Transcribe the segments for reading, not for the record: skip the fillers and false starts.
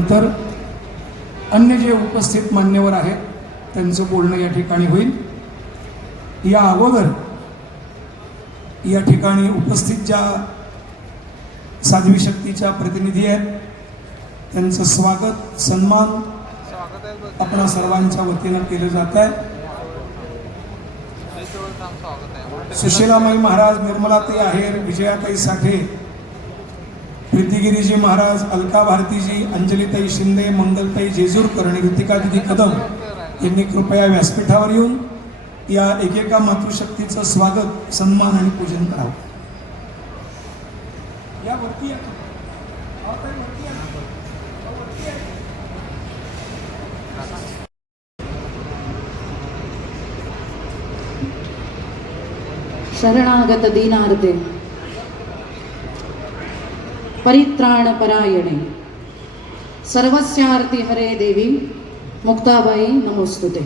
त्यानंतर अन्य जे उपस्थित मान्यवर आहेत त्यांचं बोलणं या ठिकाणी होईल। या अगोदर या ठिकाणी उपस्थित ज्या साध्वी शक्तीच्या प्रतिनिधी आहेत त्यांचं स्वागत सन्मान आपल्या सर्वांच्या वतीनं केलं जात आहे। सुशीलामाई महाराज, निर्मलाताई आहेर, विजयाताई साठे, प्रीतिगिरीजी महाराज, अलका भारतीजी, अंजलीताई शिंदे, मंगलताई जेजूरकर आणि ऋतिका दिदी कदम यांनी कृपया व्यासपीठावर येऊन या एकेका मातृशक्तीचं स्वागत सन्मान आणि पूजन करावं। या वरती शरणागत दीनार्ते परित्राण परायणे सर्वस्यार्ति हरे देवी मुक्ताबाई नमोस्तुते।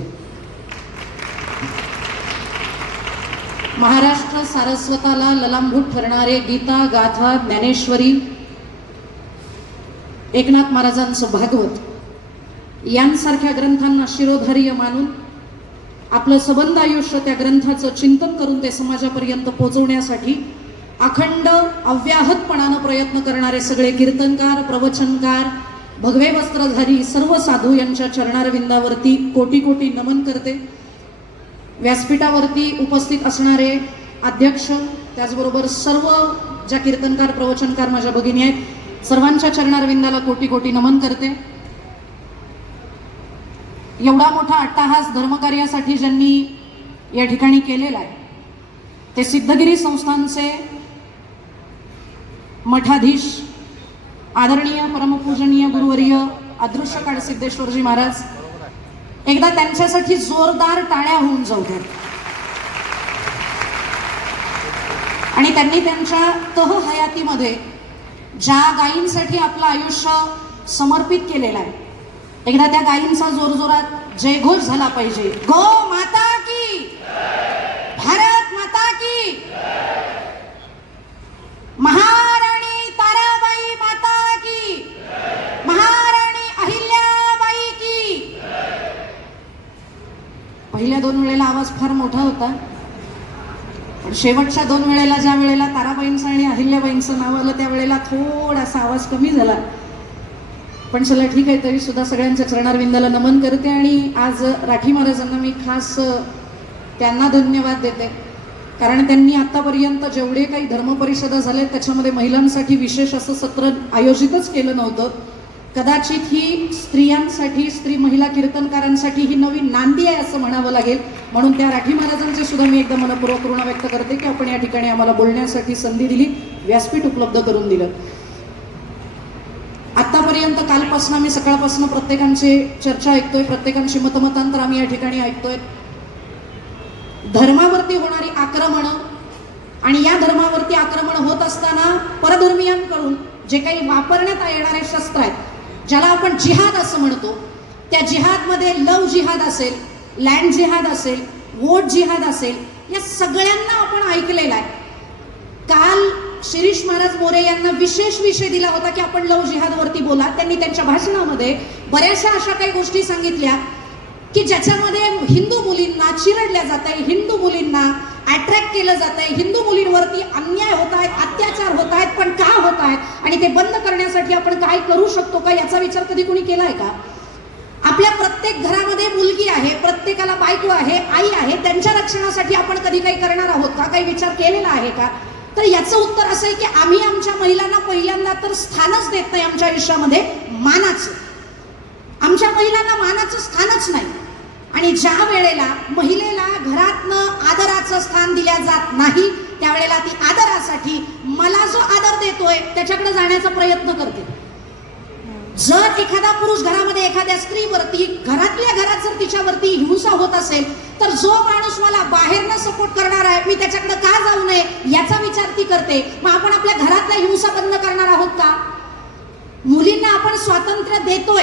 महाराष्ट्र सारस्वताला ललांभूत ठरणारे गीता, गाथा, ज्ञानेश्वरी, एकनाथ महाराजांचं भागवत यांसारख्या ग्रंथांना शिरोधार्य मानून आपलं सबंध आयुष्य त्या ग्रंथाचं चिंतन करून ते समाजापर्यंत पोहोचवण्यासाठी अखंड अव्याहतपणानं प्रयत्न करणारे सगळे कीर्तनकार, प्रवचनकार, भगवे वस्त्रधारी सर्व साधू यांच्या चरणारविंदावरती कोटी कोटी नमन करते। व्यासपीठावरती उपस्थित असणारे अध्यक्ष, त्याचबरोबर सर्व ज्या कीर्तनकार, प्रवचनकार माझ्या भगिनी आहेत, सर्वांच्या चरणारविंदाला कोटी कोटी नमन करते। एवढा मोठा अट्टाहास धर्मकार्यासाठी ज्यांनी या ठिकाणी केलेला आहे ते सिद्धगिरी संस्थानचे मठाधीश आदरणीय परमपूजनीय गुरुवर्य अदृश्य काळसिद्धेश्वरजी महाराज, एकदा त्यांच्यासाठी जोरदार टाळ्या होऊन जाऊ द्या। आणि त्यांनी त्यांच्या तह हयातीमध्ये ज्या गायींसाठी आपलं आयुष्य समर्पित केलेलं आहे, एकदा त्या गायींचा जोरजोरात जयघोष झाला पाहिजे। गो माता की, भारत माता की, महाराणी ताराबाई माता की, महाराणी अहिल्याबाई की। पहिल्या दोन वेळेला आवाज फार मोठा होता, पण शेवटच्या दोन वेळेला ज्या वेळेला ताराबाईंचं आणि अहिल्याबाईंचं नाव आलं त्यावेळेला थोडासा आवाज कमी झाला। पण चला ठीक आहे, तरी सुद्धा सगळ्यांच्या चरणारविंदाला नमन करते आणि आज राठी महाराजांना मी खास त्यांना धन्यवाद देते, कारण त्यांनी आतापर्यंत जेवढे काही धर्मपरिषदा झाले त्याच्यामध्ये महिलांसाठी विशेष असं सत्र आयोजितच केलं नव्हतं। कदाचित ही स्त्रियांसाठी, स्त्री महिला कीर्तनकारांसाठी ही नवी नांदी आहे असं म्हणावं लागेल। म्हणून त्या राठी महाराजांचे सुद्धा मी एकदा मनपूर्वक ऋण व्यक्त करते की आपण या ठिकाणी आम्हाला बोलण्यासाठी संधी दिली, व्यासपीठ उपलब्ध करून दिलं। आतापर्यंत कालपासून आम्ही सकाळपासून प्रत्येकांची चर्चा ऐकतोय, प्रत्येकांची मतमतांतर आम्ही या ठिकाणी ऐकतोय। धर्मावरती होणारी आक्रमणं आणि या धर्मावरती आक्रमण होत असताना परधर्मीयांकडून जे काही वापरण्यात येणारे शस्त्र आहेत, ज्याला आपण जिहाद असं म्हणतो, त्या जिहादमध्ये लव जिहाद असेल, लँड जिहाद असेल, वोट जिहाद असेल, या सगळ्यांना आपण ऐकलेलं आहे। काल शिरीष महाराज मोरे यांना विशेष विषय दिला होता की आपण लव जिहादवरती बोला। त्यांनी त्यांच्या भाषणामध्ये बऱ्याचशा अशा काही गोष्टी सांगितल्या की ज्याच्यामध्ये हिंदू मुलींना चिरडल्या जात आहे, हिंदू मुलींना अट्रॅक्ट केलं जात आहे, हिंदू मुलींवरती अन्याय होत आहेत, अत्याचार होत आहेत, पण का होत आहेत आणि ते बंद करण्यासाठी आपण काय करू शकतो का, याचा विचार कधी कोणी केलाय का? आपल्या प्रत्येक घरामध्ये मुलगी आहे, प्रत्येकाला बायको आहे, आई आहे, त्यांच्या रक्षणासाठी आपण कधी काही करणार आहोत का, काही विचार केलेला आहे का? तर याचं उत्तर असं आहे की आम्ही आमच्या महिलांना पहिल्यांदा तर स्थानच देत नाही आमच्या आयुष्यामध्ये, मानाचं। आमच्या महिलांना मानाचं स्थानच नाही। आणि ज्या वेळेला महिलेला घरातनं आदराचं स्थान दिल्या जात नाही त्यावेळेला ती आदरासाठी मला जो आदर देतोय त्याच्याकडे जाण्याचा प्रयत्न करते। जर एखादा पुरुष घरामध्ये एखाद्या स्त्रीवरती घरातल्या घरात जर तिच्यावरती हिंसा होत असेल तर जो माणूस मला बाहेरनं सपोर्ट करणार आहे मी त्याच्याकडे का जाऊ नये याचा विचार ती करते। मग आपण आपल्या घरातल्या हिंसा बंद करणार आहोत का? मुलींना आपण स्वातंत्र्य देतोय,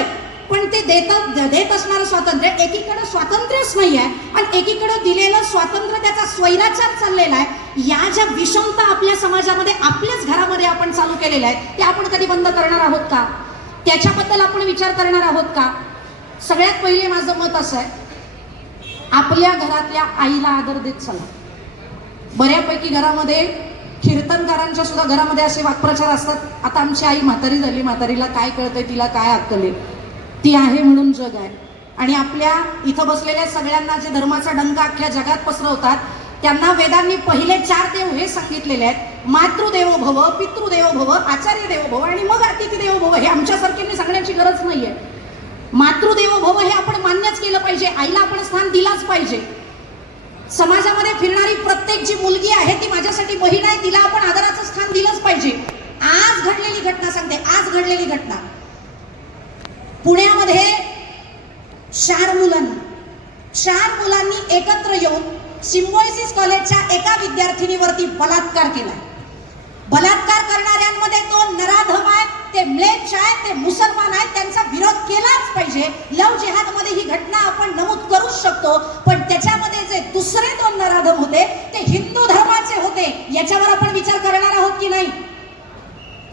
पण ते देत असणारं स्वातंत्र्य एकीकडे स्वातंत्र्यच नाही आहे आणि एकीकडे दिलेलं स्वातंत्र्य त्याचा स्वैराचार चाललेला आहे। या ज्या विषमता आपल्या समाजामध्ये आपल्याच घरामध्ये आपण चालू केलेल्या आहेत त्या आपण कधी बंद करणार आहोत का? त्याच्याबद्दल आपण विचार करणार आहोत का? सगळ्यात पहिले माझं मत असं आहे, आपल्या घरातल्या आईला आदर देत चला. बऱ्यापैकी घरामध्ये कीर्तनकारांच्या सुद्धा घरामध्ये असे वाक्प्रचार असतात, आता आमची आई म्हातारी झाली, म्हातारीला काय कळतंय, तिला काय अक्कल आहे, ती आहे म्हणून जग आहे. आणि आपल्या इथं बसलेल्या सगळ्यांना जे धर्माचा डंका अख्ख्या जगात पसरवतात, त्यांना वेदांनी पहिले 4 देव हे सांगितलेले आहेत, मातृदेवो भव, पितृदेवो भव, आचार्य देवो भव आणि मग अतिथी देवो भव. हे आमच्यासारख्यांनी सांगण्याची गरज नाहीये. मातृदेवो भव हे आपण मान्यच केलं पाहिजे, आईला आपण स्थान दिलाच पाहिजे. समाजामध्ये फिरणारी प्रत्येक जी मुलगी आहे ती माझ्यासाठी बहीण आहे, तिला आपण आदराचं स्थान दिलंच पाहिजे. आज घडलेली घटना सांगते, आज घडलेली घटना पुण्यामध्ये 4 मुलांनी एकत्र येऊन सिम्बॉयसिस कॉलेजच्या एका विद्यार्थिनीवरती बलात्कार केला. बलात्कार करणाऱ्यांमध्ये तो नराधम आहे, ते म्लेच्छ आहे, ते मुसलमान आहेत, त्यांचा विरोध केलाच पाहिजे. लव जिहाद मध्ये ही घटना आपण नमूद करूच शकतो, पण त्याच्यामध्ये जे दुसरे 2 नराधम होते ते हिंदू धर्माचे होते. याच्यावर आपण विचार करणार आहोत की नाही?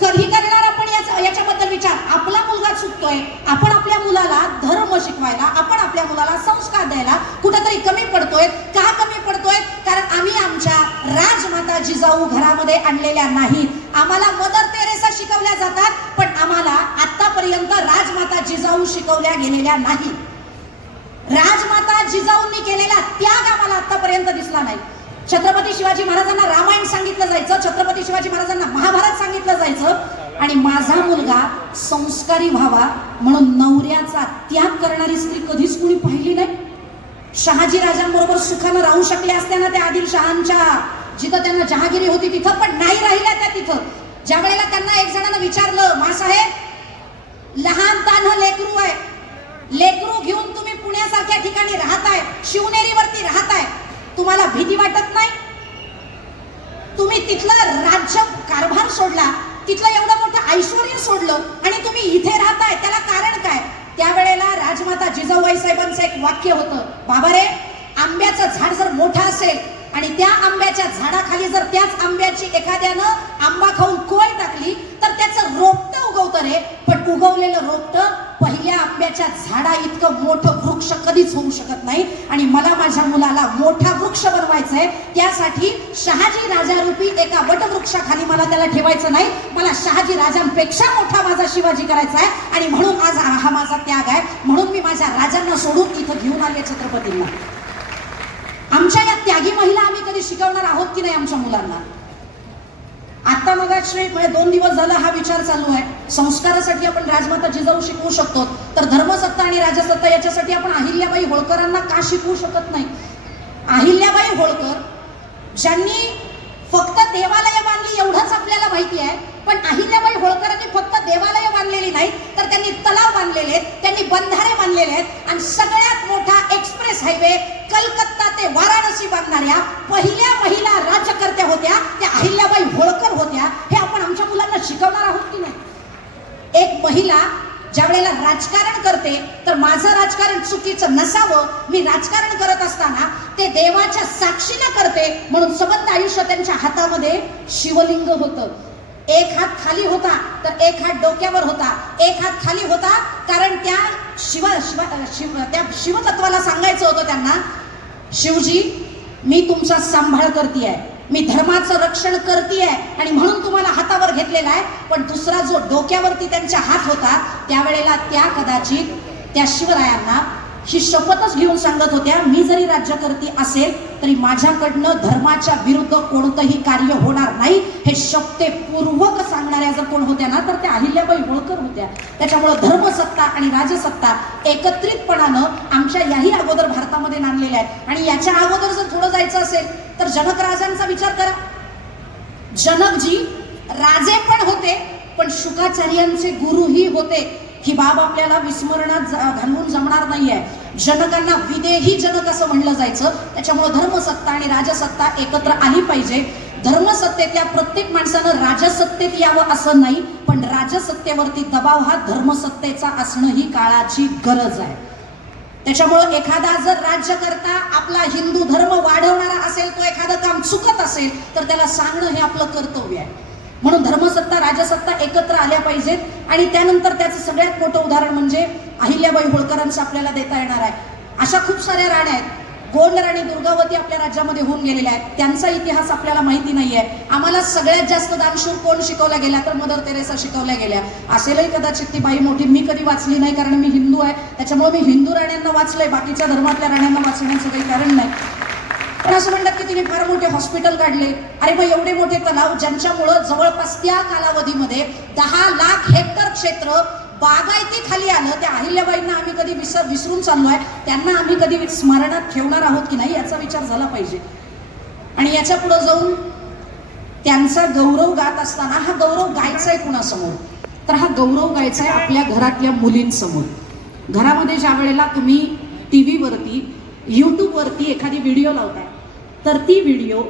कधी करणार आपण याच्याबद्दल विचार? आपला मुलगा चुकतोय, आपण आपल्या मुलाला धर्म शिकवायला, आपण आपल्या मुलाला संस्कार द्यायला कुठेतरी कमी पडतोय. का कमी पडतोय? कारण आम्ही आमच्या राजमाता जिजाऊ घरामध्ये आणलेल्या नाहीत. आम्हाला मदर तेरेसा शिकवल्या जातात, पण आम्हाला आतापर्यंत राजमाता जिजाऊ शिकवल्या गेलेल्या नाही. राजमाता जिजाऊंनी केलेला त्याग आम्हाला आतापर्यंत दिसला नाही. छत्रपती शिवाजी महाराजांना रामायण सांगितलं जायचं, छत्रपती शिवाजी महाराजांना महाभारत सांगितलं जायचं, आणि माझा मुलगा संस्कारी व्हावा म्हणून नवऱ्याचा त्याग करणारी स्त्री कधीच कुणी पाहिली नाही. शहाजी राजांबरोबर सुखानं राहू शकल्या असत्या ना त्या आदिलशहांच्या जिथं त्यांना जहागिरी होती तिथं, पण नाही राहिल्या त्या तिथं. ज्या वेळेला त्यांना एक जणांना विचारलं, मासाहेब लहान तान्ह लेकरू आहे, लेकरू घेऊन तुम्ही पुण्यासारख्या ठिकाणी राहताय, शिवनेरीवरती राहताय, तुम्हाला भीती वाटत नाही? तुम्ही तिथलं राज्य कारभार सोडला, तिथलं एवढं मोठं ऐश्वर्य सोडलं आणि तुम्ही इथे राहताय, त्याला कारण काय? त्यावेळेला राजमाता जिजाऊबाई साहेबांचं एक वाक्य होतं, बाबा रे, आंब्याचं झाड जर मोठं असेल आणि त्या आंब्याच्या झाडाखाली जर त्याच आंब्याची एखाद्यानं आंबा खाऊन कोय टाकली तर त्याचं रोपटं उगवतं रे, पण उगवलेलं रोपटं पहिल्या आंब्याच्या झाडा इतकं मोठं वृक्ष कधीच होऊ शकत नाही. आणि मला माझ्या मुलाला मोठा वृक्ष बनवायचंय, त्यासाठी शहाजी राजारूपी एका वटवृक्षाखाली मला त्याला ठेवायचं नाही, मला शहाजी राजांपेक्षा मोठा माझा शिवाजी करायचा आहे. आणि म्हणून आज हा माझा त्याग आहे, म्हणून मी माझ्या राजांना सोडून इथं घेऊन आले छत्रपतींना. आमच्या या त्यागी महिला आम्ही कधी शिकवणार आहोत की नाही आमच्या मुलांना? आता मग 2 दिवस झाला हा विचार चालू आहे, संस्कारासाठी आपण राजमाता जिजाऊ शिकवू शकतो, तर धर्मसत्ता आणि राजसत्ता याच्यासाठी आपण अहिल्याबाई होळकरांना का शिकवू शकत नाही? अहिल्याबाई होळकर ज्यांनी फक्त देवालय बांधली एवढंच आपल्याला माहिती आहे, पण अहिल्याबाई होळकरांनी फक्त देवालय बांधलेली नाही, तर त्यांनी तलाव बांधलेले आहेत, त्यांनी बंधारे बांधलेले आहेत, आणि सगळ्यात मोठा एक्सप्रेस हायवे कलकत्ता ते वाराणसी बांधणाऱ्या पहिल्या महिला राज्यकर्त्या होत्या त्या अहिल्याबाई होळकर होत्या. हे आपण आमच्या मुलांना शिकवणार आहोत की नाही? एक महिला ज्या वेळेला राजकारण करते तर माझं राजकारण चुकीचं नसावं, मी राजकारण करत असताना ते देवाच्या साक्षीनं करते, म्हणून सबंध आयुष्य त्यांच्या हातामध्ये शिवलिंग होतं. एक हात खाली होता तर एक हात डोक्यावर होता, एक हात खाली होता कारण त्या त्या शिवतत्वाला सांगायचं होतं त्यांना, शिवजी मी तुमचा सांभाळ करते, मी धर्माचं रक्षण करते आणि म्हणून तुम्हाला हातावर घेतलेला आहे. पण दुसरा जो डोक्यावरती त्यांचा हात होता त्यावेळेला त्या कदाचित त्या शिवरायांना ही शपथच घेऊन सांगत होत्या, मी जरी राज्यकर्ती असेल तरी माझ्याकडनं धर्माच्या विरुद्ध कोणतंही कार्य होणार नाही. हे शपथेपूर्वक सांगणाऱ्या जर कोण होत्या ना तर त्या अहिल्याबाई होळकर होत्या. त्याच्यामुळं धर्मसत्ता आणि राजसत्ता एकत्रितपणानं आमच्या याही अगोदर भारतामध्ये नांदलेल्या आहेत. आणि याच्या अगोदर जर थोडं जायचं असेल तर जनक राजांचा विचार करा. जनकजी राजे पण होते पण शुकाचार्यांचे गुरुही होते. ही बाब आपल्याला विस्मरणात घालवून जमणार नाहीये. जनकांना विदेही जनक असं म्हणलं जायचं. त्याच्यामुळे धर्मसत्ता आणि राजसत्ता एकत्र आली पाहिजे. धर्मसत्तेतल्या प्रत्येक माणसानं राजसत्तेत यावं असं नाही, पण राजसत्तेवरती दबाव हा धर्मसत्तेचा असणं ही काळाची गरज आहे. त्याच्यामुळे एखादा जर राज्यकर्ता आपला हिंदू धर्म वाढवणारा असेल, तो एखादं काम चुकत असेल तर त्याला सांगणं हे आपलं कर्तव्य आहे. म्हणून धर्मसत्ता राजसत्ता एकत्र आल्या पाहिजेत आणि त्यानंतर त्याचं सगळ्यात मोठं उदाहरण म्हणजे अहिल्याबाई होळकरांचं आपल्याला देता येणार आहे. अशा खूप साऱ्या राण्या आहेत. गोंड राणी दुर्गावती आपल्या राज्यामध्ये होऊन गेलेल्या आहेत. त्यांचा इतिहास आपल्याला माहिती नाहीये. आम्हाला सगळ्यात जास्त दानशूर कोण शिकवल्या गेल्या तर मदर तेरेसा शिकवल्या गेल्या. असेलही कदाचित ती बाई मोठी, मी कधी वाचली नाही कारण मी हिंदू आहे, त्याच्यामुळे मी हिंदू राण्यांना वाचलंय, बाकीच्या धर्मातल्या राण्यांना वाचण्याचं काही कारण नाही. पण असं म्हणतात की तिने फार मोठे हॉस्पिटल काढले. अरे मग एवढे मोठे तलाव ज्यांच्यामुळं जवळपास त्या कालावधीमध्ये 10 लाख हेक्टर क्षेत्र बागायती खाली आलं, त्या अहिल्याबाईंना आम्ही कधी विसरून चाललोय, त्यांना आम्ही कधी स्मरणात ठेवणार आहोत की नाही याचा विचार झाला पाहिजे. आणि याच्या पुढे जाऊन त्यांचा गौरव गात असताना हा गौरव गायचा आहे कुणासमोर, तर हा गौरव गायचा आहे आपल्या घरातल्या मुलींसमोर. घरामध्ये ज्या वेळेला तुम्ही टीव्हीवरती यूट्यूबवरती एखादी व्हिडिओ लावताय तर ती व्हिडिओ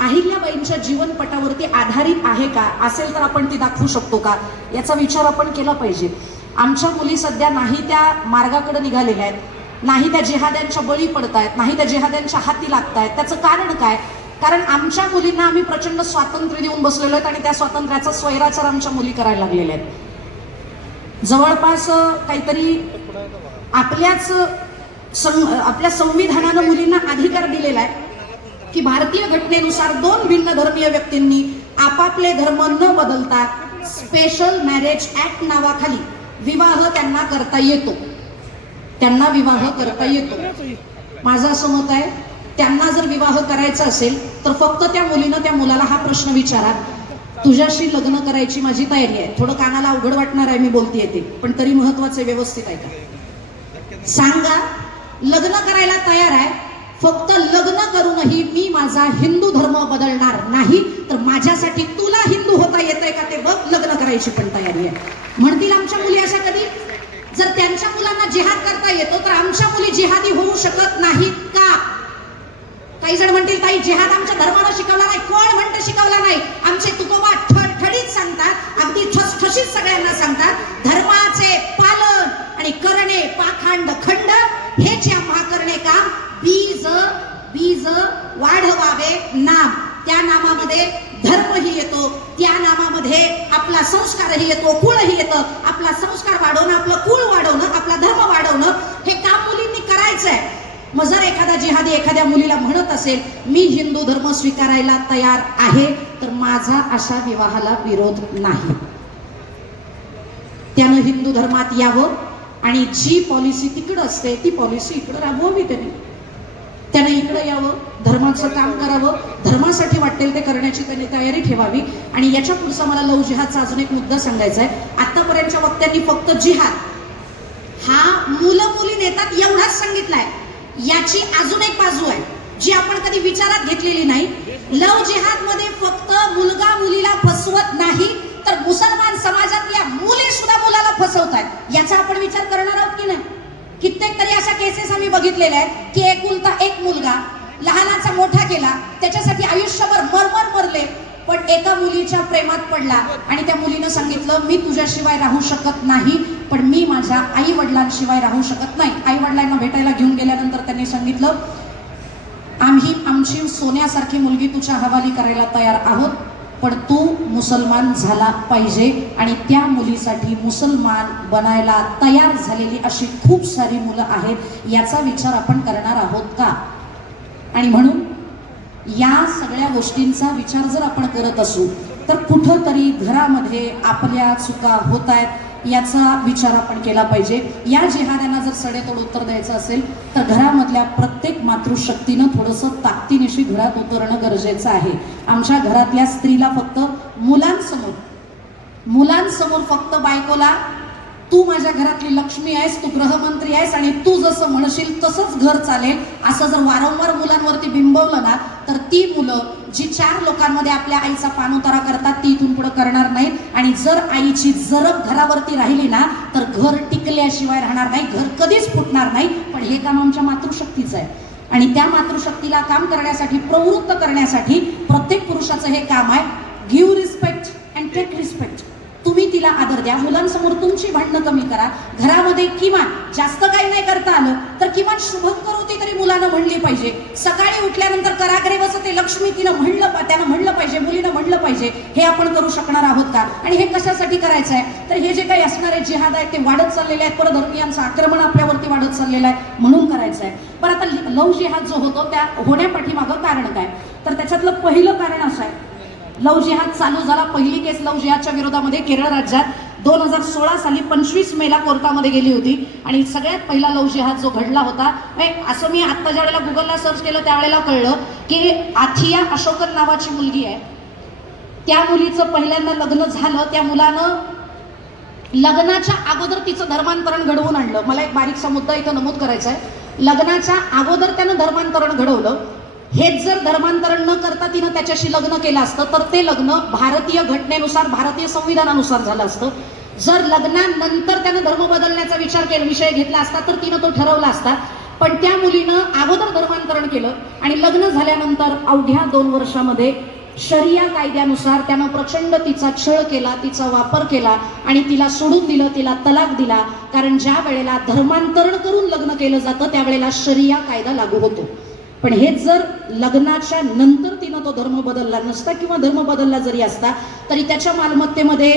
अहिल्याबाईंच्या जीवनपटावरती आधारित आहे का, असेल तर आपण ती दाखवू शकतो का, याचा विचार आपण केला पाहिजे. आमच्या मुली सध्या नाही त्या मार्गाकडे निघालेल्या आहेत, नाही त्या जिहाद्यांच्या बळी पडत आहेत, नाही त्या जिहाद्यांच्या हाती लागत आहेत. त्याचं कारण काय? कारण आमच्या मुलींना आम्ही प्रचंड स्वातंत्र्य देऊन बसलेलो आहेत आणि त्या स्वातंत्र्याचा स्वैराचार आमच्या मुली करायला लागलेल्या आहेत. जवळपास काहीतरी आपल्या संविधानानं मुलींना अधिकार दिलेला आहे की भारतीय घटनेनुसार 2 भिन्न धर्मीय व्यक्तींनी आपापले धर्म न बदलता स्पेशल मॅरेज ऍक्ट नावाखाली विवाह त्यांना करता येतो. त्यांना विवाह करता येतो. माझं असं मत आहे, त्यांना जर विवाह करायचा असेल तर फक्त त्या मुलीनं त्या मुलाला हा प्रश्न विचारा, तुझ्याशी लग्न करायची माझी तयारी आहे. थोडं कानाला अवघड वाटणार आहे मी बोलतेय ते, पण तरी महत्वाचं व्यवस्थित आहे का सांगा. लग्न करायला तयार आहे, फक्त लग्न करूनही मी माझा हिंदू धर्म बदलणार नाही, तर माझ्यासाठी तुला हिंदू होता येतंय का ते बघ, लग्न करायची पण तयारी आहे. म्हणतील आमच्या मुली अशा कधी, जर त्यांच्या मुलांना जिहाद करता येतो तर आमच्या मुली जिहादी होऊ शकत नाहीत का? काही जण म्हणतील ताई जिहाद आमच्या धर्मानं शिकवला नाही. कोण म्हणतं शिकवला नाही? आमचे तुकोबा ठणठणीत सांगतात, अगदी ठसठशीत सगळ्यांना सांगतात, धर्माचे पालन आणि करणे पाखंड खंड हेच आम्हा करणे काम, बीज बीज वाढवावे नाम. त्या नामामध्ये धर्मही येतो, त्या नामामध्ये आपला संस्कारही येतो, कुळही येतं. आपला संस्कार वाढवणं, आपलं कुळ वाढवणं, आपला धर्म वाढवणं हे काम मुलींनी करायचं आहे. मग जर एखादा जिहादी एखाद्या मुलीला म्हणत असेल मी हिंदू धर्म स्वीकारायला तयार आहे, तर माझा अशा विवाहाला विरोध नाही. त्यानं हिंदू धर्मात यावं आणि जी पॉलिसी तिकडं असते ती पॉलिसी इकडं राबवावी. त्याने इकडं यावं, धर्माचं काम करावं, धर्मासाठी वाटेल ते करण्याची त्याने तयारी ठेवावी. आणि याच्या पुढचा मला लव जिहादचा अजून एक मुद्दा सांगायचा आहे. आतापर्यंतच्या वक्त्यांनी फक्त जिहाद हा मुलं मुली नेतात एवढाच सांगितलाय. याची अजून एक बाजू आहे जी आपण कधी विचारात घेतलेली नाही. लव जिहाद मध्ये फक्त मुलगा मुलीला फसवत नाही, तर मुसलमान समाजातल्या मुली सुद्धा मुलाला फसवतात. याचा आपण विचार करणार आहोत की नाही? कित्येक तरी अशा केसेस आम्ही बघितलेल्या आहेत की एकुलता एक मुलगा लहानाचा मोठा केला, त्याच्यासाठी आयुष्यभर मरले, पण एका मुलीच्या प्रेमात पडला आणि त्या मुलीनं सांगितलं मी तुझ्याशिवाय राहू शकत नाही, पण मी माझ्या आई वडिलांशिवाय राहू शकत नाही. आई वडिलांना भेटायला घेऊन गेल्यानंतर त्यांनी सांगितलं आम्ही आमची सोन्यासारखी मुलगी तुझ्या हवाली करायला तयार आहोत, पण तू मुसलमान झाला पाहिजे. आणि त्या मुलीसाठी मुसलमान बनायला तयार झालेली अशी खूप सारी मुलं आहेत. याचा विचार आपण करणार आहोत का? आणि म्हणून या सगळ्या गोष्टींचा विचार जर आपण करत असू तर कुठंतरी घरामध्ये आपल्या चुका होत आहेत याचा विचार आपण केला पाहिजे. या जिहाद्यांना जर सडेतोड उत्तर द्यायचं असेल तर घरामधल्या प्रत्येक मातृशक्तीनं थोडंसं ताकदीनिशी घरात उतरणं गरजेचं आहे. आमच्या घरातल्या स्त्रीला फक्त मुलांसमोर फक्त बायकोला तू माझ्या घरातली लक्ष्मी आहेस, तू गृहमंत्री आहेस आणि तू जसं म्हणशील तसंच घर चालेल असं जर वारंवार मुलांवरती बिंबवलं ना, तर ती मुलं जी 4 लोकांमध्ये आपल्या आईचा पाणउतारा करतात ती इथून पुढे करणार नाहीत. आणि जर आईची जरब घरावरती राहिली ना तर घर टिकल्याशिवाय राहणार नाही, घर कधीच फुटणार नाही. पण हे काम आमच्या मातृशक्तीचं आहे आणि त्या मातृशक्तीला काम करण्यासाठी प्रवृत्त करण्यासाठी प्रत्येक पुरुषाचं हे काम आहे. Give respect and take respect. तुम्ही तिला मुलीला आदर द्या, मुलांसमोर तुमची भांडणं कमी करा, घरामध्ये किमान जास्त काही नाही करता आलं तर किमान शुभंकरोती तरी मुलानं म्हणली पाहिजे. सकाळी उठल्यानंतर कराग्रे वसते लक्ष्मी त्यानं म्हणलं पाहिजे, मुलीनं म्हणलं पाहिजे. हे आपण करू शकणार आहोत का? आणि हे कशासाठी करायचं आहे तर हे जे काही असणारे जिहाद आहेत ते वाढत चाललेले आहेत, परधर्मीयांचं आक्रमण आपल्यावरती वाढत चाललेलं आहे म्हणून करायचं आहे. पण आता लव जिहाद जो होतो त्या होण्यापाठीमागं कारण काय तर त्याच्यातलं पहिलं कारण असं आहे, लव जिहाद चालू झाला. पहिली केस लव जिहादच्या विरोधामध्ये केरळ राज्यात 2016 साली 25 मेला कोर्टामध्ये गेली होती आणि सगळ्यात पहिला लव जिहाद जो घडला होता, असं मी आत्ता ज्या वेळेला गुगलला सर्च केलं त्यावेळेला कळलं की आथिया अशोकन नावाची मुलगी आहे, त्या मुलीचं पहिल्यांदा लग्न झालं. त्या मुलानं लग्नाच्या अगोदर तिचं धर्मांतरण घडवून आणलं. मला एक बारीकसा मुद्दा इथं नमूद करायचा आहे. लग्नाच्या अगोदर त्यानं धर्मांतरण घडवलं. हेच जर धर्मांतरण न करता तिनं त्याच्याशी लग्न केलं असतं तर ते लग्न भारतीय घटनेनुसार, भारतीय संविधानानुसार झालं असतं. जर लग्नानंतर त्यानं धर्म बदलण्याचा विषय घेतला असता तर तिनं तो ठरवला असता. पण त्या मुलीनं अगोदर धर्मांतरण केलं आणि लग्न झाल्यानंतर अवघ्या 2 वर्षामध्ये शरिया कायद्यानुसार त्यानं प्रचंड तिचा छळ केला, तिचा वापर केला आणि तिला सोडून दिलं, तिला तलाक दिला. कारण ज्या वेळेला धर्मांतरण करून लग्न केलं जातं त्यावेळेला शरिया कायदा लागू होतो. पण हेच जर लग्नाच्या नंतर तिनं तो धर्म बदलला नसता किंवा धर्म बदलला जरी असता तरी त्याच्या मालमत्तेमध्ये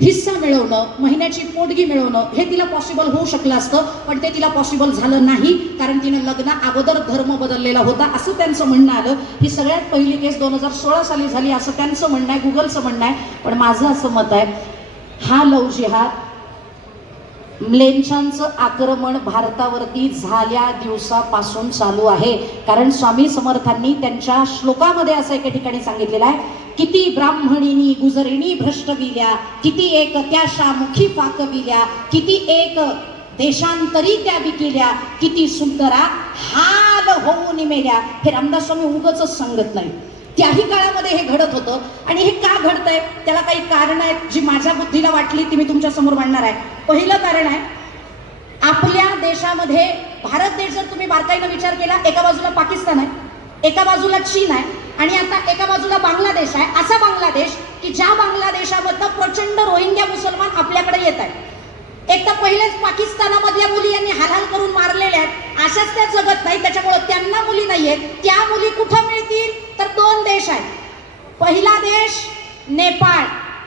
हिस्सा मिळवणं, महिन्याची पोटगी मिळवणं हे तिला पॉसिबल होऊ शकलं असतं. पण ते तिला पॉसिबल झालं नाही कारण तिनं लग्ना अगोदर धर्म बदललेला होता असं त्यांचं म्हणणं आलं. ही सगळ्यात पहिली केस 2016 साली झाली असं त्यांचं म्हणणं आहे, गुगलचं म्हणणं आहे. पण माझं असं मत आहे, हा लव जिहाद म्लेच्छांचं आक्रमण भारतावरती झाल्या दिवसापासून चालू आहे. कारण स्वामी समर्थांनी त्यांच्या श्लोकामध्ये असं एके ठिकाणी सांगितलेलं आहे, किती ब्राह्मणीनी गुजरिणी भ्रष्ट विल्या, किती एक त्याशा मुखी फाकविल्या, किती एक देशांतरी त्या विकेल्या, किती सुंदरा हाल होऊन मेल्या. हे रामदास स्वामी उगाचच सांगत नाही, त्याही काळामध्ये हे घडत होतं. आणि हे का घडतंय त्याला काही कारण आहेत जी माझ्या बुद्धीला वाटली ती मी तुमच्या समोर मांडणार आहे. पहिलं कारण आहे, आपल्या देशामध्ये भारत देश जर तुम्ही बारकाईनं विचार केला, एका बाजूला पाकिस्तान आहे, एका बाजूला चीन आहे आणि आता एका बाजूला बांगलादेश आहे. असा बांगलादेश की ज्या बांगलादेशामधनं प्रचंड रोहिंग्या मुसलमान आपल्याकडे येत आहेत. एक तर पहिलेच पाकिस्तानामधल्या मुली यांनी हालहाल करून मारलेल्या आहेत, अशाच त्या जगत नाही, त्याच्यामुळे त्यांना मुली नाहीयेत. त्या मुली कुठं मिळतील तर 2 देश आहेत. पहिला देश नेपाळ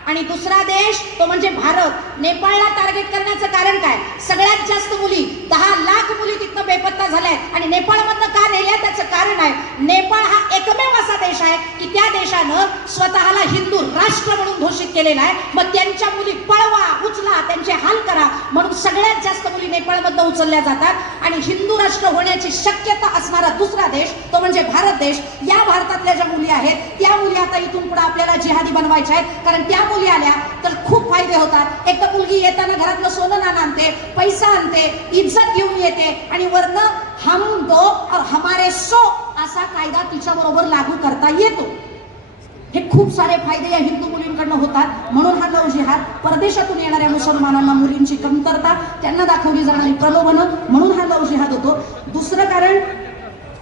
आणि दुसरा देश तो म्हणजे भारत. नेपाळला टार्गेट करण्याचं कारण काय, सगळ्यात जास्त मुली 10 लाख मुली तिथनं बेपत्ता झाल्या आहेत. आणि नेपाळमधनं का नेल्या त्याचं कारण आहे, नेपाळ हा एकमेव असा देश आहे की त्या देशानं स्वतःला हिंदू राष्ट्र म्हणून घोषित केलेला आहे. मग त्यांच्या मुली पळवा, उचला, त्यांचे हाल करा म्हणून सगळ्यात जास्त मुली नेपाळमधनं उचलल्या जातात. आणि हिंदू राष्ट्र होण्याची शक्यता असणारा दुसरा देश तो म्हणजे भारत देश. या भारतातल्या ज्या मुली आहेत त्या मुली आता इथून पुढे आपल्याला जिहादी बनवायच्या आहेत. कारण त्या मुली आल्या तर खूप फायदे होतात. एक तर मुलगी येताना घरातलं सोनं नाणं आणते, पैसा आणते, इज्जत घेऊन येते आणि वरनं हम दो और हमारे 100 असा कायदा तिच्या बरोबर लागू करता येतो. हे खूप सारे फायदे या हिंदू मुलींकडनं होतात. म्हणून हा लव जिहाद, परदेशातून येणाऱ्या मुसलमानांना मुलींची कमतरता, त्यांना दाखवली जाणारी प्रलोभनं, म्हणून हा लव जिहाद होतो. दुसरं कारण,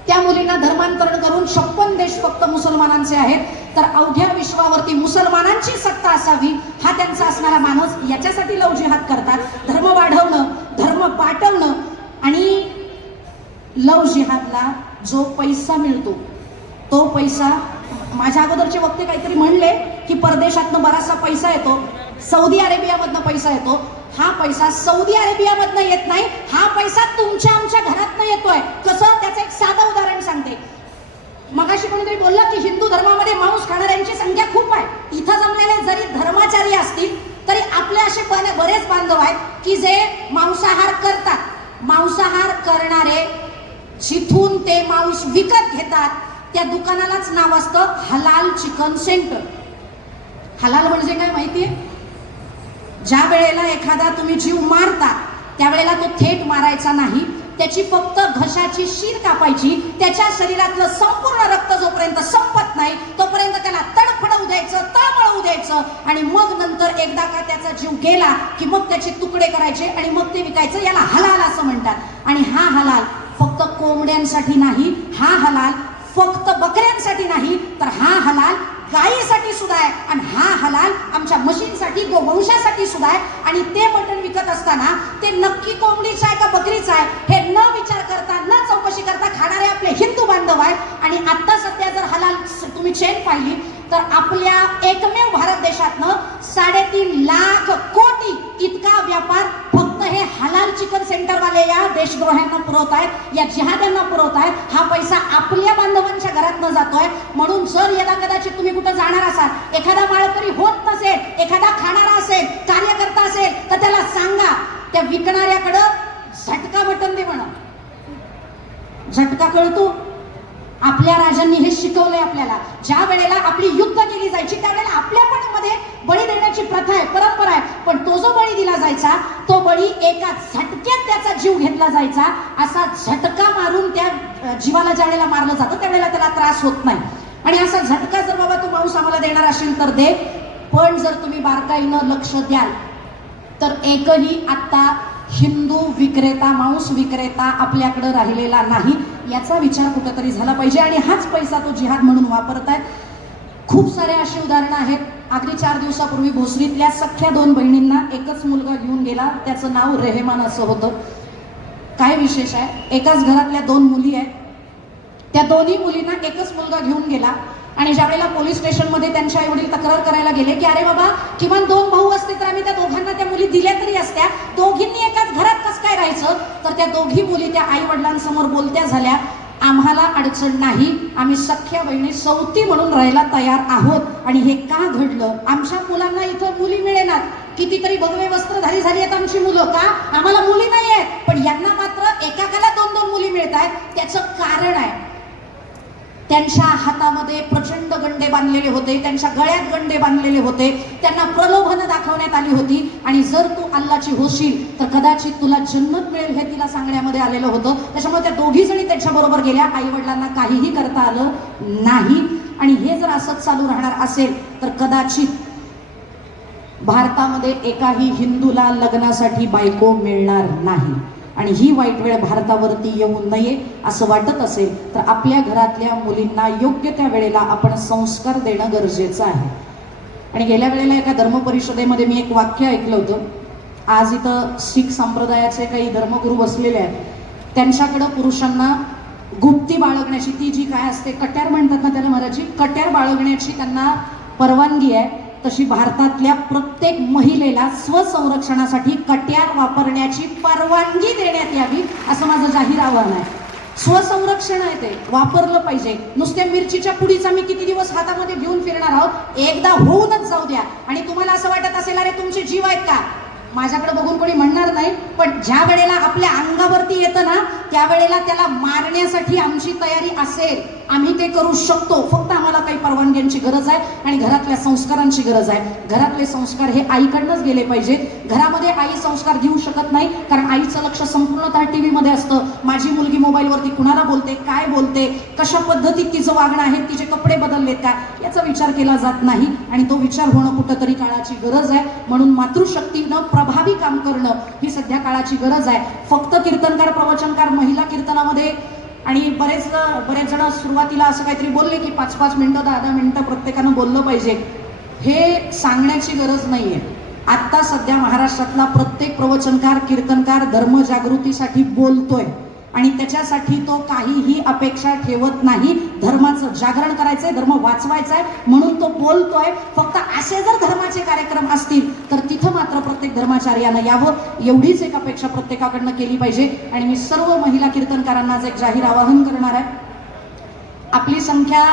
त्या मुलींना धर्मांतरण करून 56 देश फक्त मुसलमानांचे आहेत, तर अवघ्या विश्वावरती मुसलमानांची सत्ता असावी हा त्यांचा असणारा मानस. याच्यासाठी लव जिहाद करतात. धर्म वाढवणं, धर्म पाठवणं. आणि लव जिहादला जो पैसा मिळतो तो पैसा, माझ्या अगोदरचे वक्ते काहीतरी म्हणले की परदेशातनं बराचसा पैसा येतो, सौदी अरेबियामधनं पैसा येतो. हा पैसा सौदी अरेबियामधनं येत नाही, हा पैसा तुमच्या आमच्या घरातनं येतोय. कसं, त्याचं एक साधं उदाहरण सांगते. मगाशी कोणीतरी बोललं की हिंदू धर्मामध्ये मांस खाणाऱ्यांची संख्या खूप आहे. इथं जमलेले जरी धर्माचारी असतील तरी आपले असे बरेच बांधव आहेत की जे मांसाहार करतात. मांसाहार करणारे जिथून ते मांस विकत घेतात त्या दुकानालाच नाव असतं हलाल चिकन सेंटर. हलाल म्हणजे काय माहितीये, ज्या वेळेला एखादा तुम्ही जीव मारता त्यावेळेला तो थेट मारायचा नाही, त्याची फक्त घशाची शीर कापायची, त्याच्या शरीरातलं संपूर्ण रक्त जोपर्यंत संपत नाही तोपर्यंत त्याला तडफडवू द्यायचं, तळमळवू द्यायचं आणि मग नंतर एकदा का त्याचा जीव गेला की मग त्याचे तुकडे करायचे आणि मग ते विकायचं. याला हलाल असं म्हणतात. आणि हा हलाल फक्त कोंबड्यांसाठी नाही, हा हलाल फक्त बकऱ्यांसाठी नाही, तर हा हलाल गायीसाठी सुद्धा आहे आणि हा हलाल आमच्या म्हशींसाठी गोवंशासाठी सुद्धा आहे. आणि ते मटण विकत असताना ते नक्की कोंबडीचं आहे का बकरीचं आहे हे न विचार करता न चौकशी करता खाणारे आपले हिंदू बांधव आहेत. आणि आता सध्या जर हलाल तुम्ही चेन पाहिली तर आपल्या एकमेव भारत देशातनं 3.5 लाख कोटी इतका व्यापार फक्त हे हलाल चिकन सेंटरवाले या देशद्रोह्यांना पुरवत आहेत, या जिहाद्यांना पुरवत आहेत. हा पैसा आपल्या बांधवांच्या घरात न जातोय. म्हणून जर यदा कदाचित तुम्ही कुठं जाणार असाल, एखादा माळकरी होत नसेल, एखादा खाणारा असेल, कार्यकर्ता असेल तर त्याला सांगा त्या विकणाऱ्याकडं झटका बटन दे म्हणा. झटका कळतो. आपल्या राजांनी हे शिकवलंय आपल्याला. ज्या वेळेला आपली युद्ध केली जायची त्यावेळेला आपल्या पण मध्ये बळी देण्याची प्रथा आहे, परंपरा आहे. पण तो जो बळी दिला जायचा तो बळी एका झटक्यात त्याचा जीव घेतला जायचा. असा झटका मारून त्या जीवाला ज्या वेळेला मारलं जातं त्यावेळेला त्याला त्रास होत नाही. आणि असा झटका जर बाबा तू मांस आम्हाला देणार असेल तर दे. पण जर तुम्ही बारकाईनं लक्ष द्याल तर एकही आता हिंदू विक्रेता, मांस विक्रेता आपल्याकडे राहिलेला नाही. याचा विचार कुठेतरी झाला पाहिजे. आणि हाच पैसा तो जिहाद म्हणून वापरत आहे. खूप सारे अशी उदाहरणं आहेत. अगदी 4 दिवसापूर्वी भोसरीतल्या सख्या 2 बहिणींना एकच मुलगा घेऊन गेला. त्याचं नाव रेहमान असं होतं. काय विशेष आहे, एकाच घरातल्या 2 मुली आहेत. त्या दोन्ही मुलींना एकच मुलगा घेऊन गेला. आणि ज्यावेळेला पोलीस स्टेशनमध्ये त्यांच्या आई वडील तक्रार करायला गेले की अरे बाबा किमान 2 भाऊ असते तर आम्ही त्या दोघांना त्या मुली दिल्या तरी असत्या, दोघींनी एकाच घरात कसं काय राहायचं, तर त्या दोघी मुली त्या आई वडिलांसमोर बोलत्या झाल्या, आम्हाला अडचण नाही, आम्ही सख्या बहिणी सौती म्हणून राहायला तयार आहोत. आणि हे का घडलं, आमच्या मुलांना इथं मुली मिळेनात, कितीतरी भगवे वस्त्रधारी झाली आहेत आमची मुलं, का आम्हाला मुली नाही आहेत, पण यांना मात्र एकाकाला 2-2 मुली मिळत आहेत. त्याचं कारण आहे त्यांच्या हातामध्ये प्रचंड गंडे बांधलेले होते, त्यांच्या गळ्यात गंडे बांधलेले होते, त्यांना प्रलोभन दाखवण्यात आली होती. आणि जर तू अल्लाची होशील तर कदाचित तुला जन्नत मिळेल हे तिला सांगण्यामध्ये आलेलं होतं. त्याच्यामुळे त्या दोघी जणी त्याच्या बरोबर गेल्या. आई वडिलांना काहीही करता आलं नाही. आणि हे जर असंच चालू राहणार असेल तर कदाचित भारतामध्ये एकाही हिंदूला लग्नासाठी बायको मिळणार नाही. आणि ही वाईट वेळ भारतावरती येऊ नये असं वाटत असेल तर आपल्या घरातल्या मुलींना योग्य त्या वेळेला आपण संस्कार देणं गरजेचं आहे. आणि गेल्या वेळेला एका धर्मपरिषदेमध्ये मी एक वाक्य ऐकलं होतं. आज इथं शीख संप्रदायाचे काही धर्मगुरू बसलेले आहेत. त्यांच्याकडं पुरुषांना गुप्ती बाळगण्याची, ती जी काय असते कट्यार म्हणतात ना त्याला मराठी, कट्यार बाळगण्याची त्यांना परवानगी आहे. तशी भारतातल्या प्रत्येक महिलेला स्वसंरक्षणासाठी कट्यार वापरण्याची परवानगी देण्यात यावी असं माझं जाहीर आव्हान आहे. स्वसंरक्षण आहे ते वापरलं पाहिजे. नुसत्या मिरचीच्या पुडीचा मी किती दिवस हातामध्ये घेऊन फिरणार आहोत, एकदा होऊनच जाऊ द्या. आणि तुम्हाला असं वाटत असेल अरे तुमचे जीव आहेत का, माझ्याकडे बघून कोणी म्हणणार नाही, पण ज्या वेळेला आपल्या अंगावरती येतं ना त्यावेळेला त्याला मारण्यासाठी आमची तयारी असेल, आम्ही ते करू शकतो. फक्त आम्हाला काही परवानग्यांची गरज आहे आणि घरातल्या संस्कारांची गरज आहे. घरातले संस्कार हे आईकडनंच गेले पाहिजे. घरामध्ये आई संस्कार देऊ शकत नाही कारण आईचं लक्ष संपूर्णतः टीव्ही मध्ये असतं. माझी मुलगी मोबाईलवरती कुणाला बोलते, काय बोलते, कशा पद्धतीत तिचं वागणं आहे, तिचे कपडे बदललेत का, याचा विचार केला जात नाही. आणि तो विचार होणं कुठंतरी काळाची गरज आहे. म्हणून मातृशक्तीनं प्रभावी काम करणं ही सध्या काळाची गरज आहे. फक्त कीर्तनकार, प्रवचनकार, महिला कीर्तनामध्ये आणि बरेच जण सुरुवातीला असं काहीतरी बोलले की 5-5 मिनिटं 10-10 मिनिटं प्रत्येकानं बोललं पाहिजे, हे सांगण्याची गरज नाहीये. आत्ता सध्या महाराष्ट्रातला प्रत्येक प्रवचनकार, कीर्तनकार धर्मजागृतीसाठी बोलतोय आणि त्याच्यासाठी तो काहीही अपेक्षा ठेवत नाही. धर्माचं जागरण करायचंय, धर्म वाचवायचा आहे म्हणून तो बोलतोय. फक्त असे जर धर्माचे कार्यक्रम असतील तर तिथं मात्र प्रत्येक धर्माचार्यानं यावं, एवढीच एक अपेक्षा प्रत्येकाकडनं केली पाहिजे. आणि मी सर्व महिला कीर्तनकारांना एक जाहीर आवाहन करणार आहे. आपली संख्या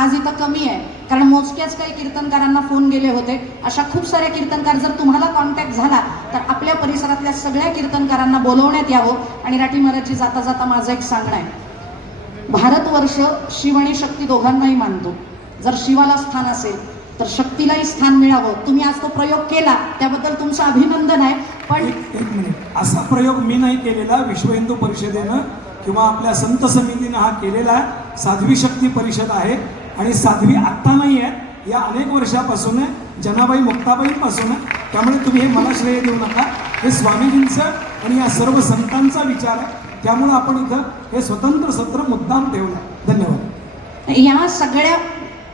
आज इथं कमी आहे कारण मोजक्याच काही कीर्तनकारांना फोन गेले होते. अशा खूप साऱ्या कीर्तनकार जर तुम्हाला कॉन्टॅक्ट झाला तर आपल्या परिसरातल्या सगळ्या कीर्तनकारांना बोलवण्यात यावं. आणि राठी महाराजजी जाता जाता माझं एक सांगणं आहे, भारतवर्ष शिव आणि शक्ती दोघांनाही मानतो. जर शिवाला स्थान असेल तर शक्तीलाही स्थान मिळावं. तुम्ही आज तो प्रयोग केला त्याबद्दल तुमचं अभिनंदन आहे. पण एक मिनिट, असा प्रयोग मी नाही केलेला, विश्व हिंदू परिषदेनं किंवा आपल्या संत समितीनं हा केलेला आहे. साध्वी शक्ती परिषद आहे आणि साध्वी आत्ता नाही आहे, या अनेक वर्षापासून आहे, जनाबाई मुक्ताबाईंपासून आहे. त्यामुळे तुम्ही हे मला श्रेय देऊ नका, हे स्वामीजींचं आणि या सर्व संतांचा विचार आहे. त्यामुळे आपण इथं हे स्वतंत्र सत्र मुद्दाम ठेवलं. धन्यवाद. या सगळ्या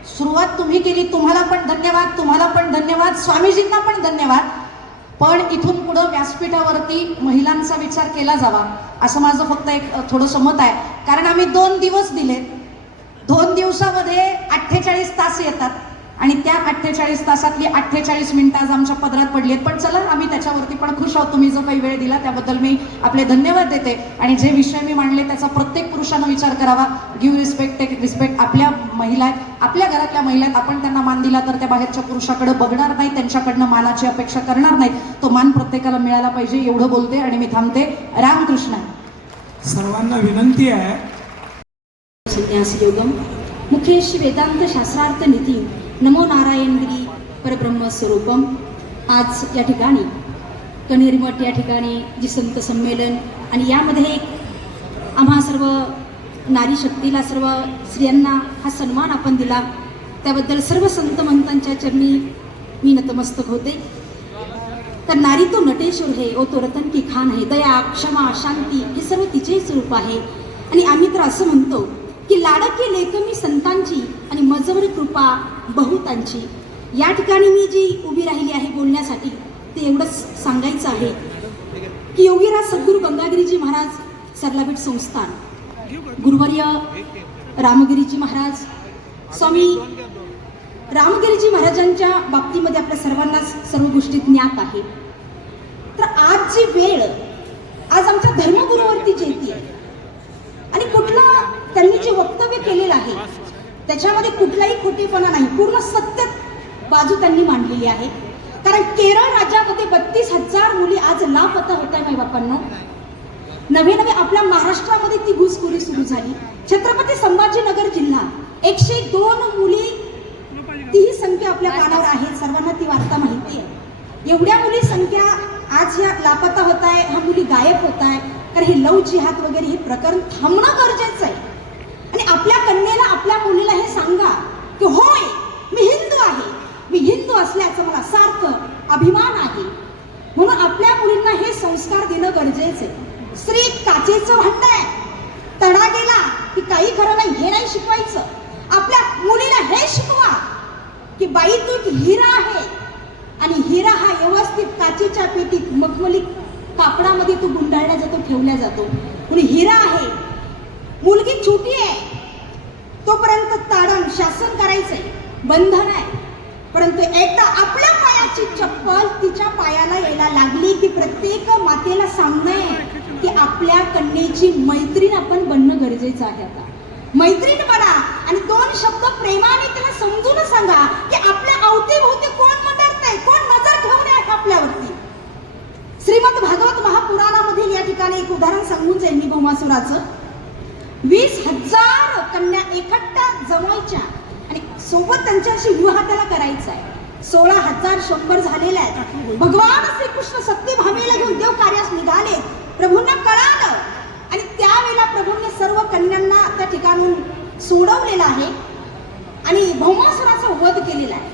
सुरुवात तुम्ही केली, तुम्हाला पण धन्यवाद, तुम्हाला पण धन्यवाद, स्वामीजींना पण धन्यवाद. पण इथून पुढं व्यासपीठावरती महिलांचा विचार केला जावा असं माझं फक्त एक थोडंसं मत आहे. कारण आम्ही 2 दिवस दिले, 2 दिवसामध्ये 48 तास येतात आणि त्या 48 तासातली 48 मिनिटं आज आमच्या पदरात पडली आहेत. पण चला, आम्ही त्याच्यावरती पण खुश आहोत. तुम्ही जो काही वेळ दिला त्याबद्दल मी आपले धन्यवाद देते. आणि जे विषय मी मांडले त्याचा प्रत्येक पुरुषानं विचार करावा. Give respect, take respect. आपल्या महिला आहेत, आपल्या घरातल्या महिला आहेत, आपण त्यांना मान दिला तर त्या बाहेरच्या पुरुषाकडे बघणार नाही, त्यांच्याकडनं मानाची अपेक्षा करणार नाहीत. तो मान प्रत्येकाला मिळाला पाहिजे, एवढं बोलते आणि मी थांबते. रामकृष्ण. सर्वांना विनंती आहे, संन्यास योगम मुखेश वेदांत शास्त्रार्थ नीती नमो नारायणगिरी परब्रह्म स्वरूपम. आज या ठिकाणी कण्हेरी मठ या ठिकाणी जी संत संमेलन आणि यामध्ये आम्हा सर्व नारी शक्तीला, सर्व स्त्रियांना हा सन्मान आपण दिला त्याबद्दल सर्व संत महंतांच्या चरणी मी नतमस्तक होते. तर नारी तो नटेश्वर है, ओ तो रतन की खान है, दया, क्षमा, शांती हे सर्व तिचेच रूप आहे. आणि आम्ही तर असं म्हणतो की लाडकी लेखमी संतांची आणि मजवर कृपा बहुतांची. या ठिकाणी मी जी उभी राहिली आहे बोलण्यासाठी ते एवढंच सांगायचं आहे की योगीराज सद्गुरू गंगागिरीजी महाराज सरलापीठ संस्थान, गुरुवर्य रामगिरीजी महाराज, स्वामी रामगिरीजी महाराजांच्या बाबतीमध्ये आपल्या सर्वांनाच सर्व गोष्टी ज्ञात आहे. तर आज जी वेळ आज आमच्या धर्मगुरूवरती जेती आहे आणि कुठला त्यांनी जे वक्तव्य केलेलं आहे त्याच्यामध्ये कुठलाही खोटेपणा नाही, पूर्ण सत्य बाजू त्यांनी मांडलेली आहे. कारण केरळ राज्यामध्ये 32,000 मुली आज लापता होत आहे. मायबापांनो, नवे आपल्या महाराष्ट्रामध्ये ती घुसखोरी सुरू झाली. छत्रपती संभाजीनगर जिल्हा 102 मुली, तीही संख्या आपल्या कानावर आहे, सर्वांना ती वार्ता माहिती आहे. एवढ्या मुली संख्या आज ह्या लापता होत आहे, ह्या मुली गायब होत आहे. कारण हे लव जिहाद वगैरे हे प्रकरण थांबणं गरजेचं आहे. आणि आपल्या कन्येला, आपल्या मुलीला हे सांगा की होय, मी हिंदू आहे, मी हिंदू असल्याचा मला सार्थ अभिमान आहे. म्हणून आपल्या मुलींना हे संस्कार देणं गरजेचं आहे. स्त्री काचेचं भांड आहे, तडा गेला की काही खरं नाही, हे नाही शिकवायचं. आपल्या मुलीला हे शिकवा की बाई तू हिरा आहे आणि हिरा हा व्यवस्थित काचेच्या पेटीत मखमली कापडामध्ये तो गुंडाळला जातो, ठेवला जातो. म्हणून हिरा आहे. मुलगी छोटी आहे तोपर्यंत ताडण शासन करायचंय, बंधन आहे. परंतु एकदा आपल्या पायाची चप्पल तिच्या पायाला यायला लागली की प्रत्येक मातेला सांगणं की आपल्या कन्येची मैत्रीण आपण बनणं गरजेचं आहे. आता मैत्रीण बना आणि 2 शब्द प्रेमाने तिला समजून सांगा की आपल्या अवतीभोवती कोण मदरतंय, कोण नजर ठेवून आहे आपल्यावरती. श्रीमद भागवत महापुराणामधील या ठिकाणी एक उदाहरण सांगून जाईल मी भौमासुराचं. 20,000 कन्या एकट्या जमायच्या आणि सोबत त्यांच्याशी विवाह त्याला करायचा आहे. 16,100 झालेल्या आहेत. भगवान श्रीकृष्ण सत्यभामेला घेऊन देव कार्यास निघाले. प्रभूंना कळालं आणि त्यावेळेला प्रभूंनी सर्व कन्यांना त्या ठिकाणून सोडवलेलं आहे आणि भौमासुराचा वध केलेला आहे.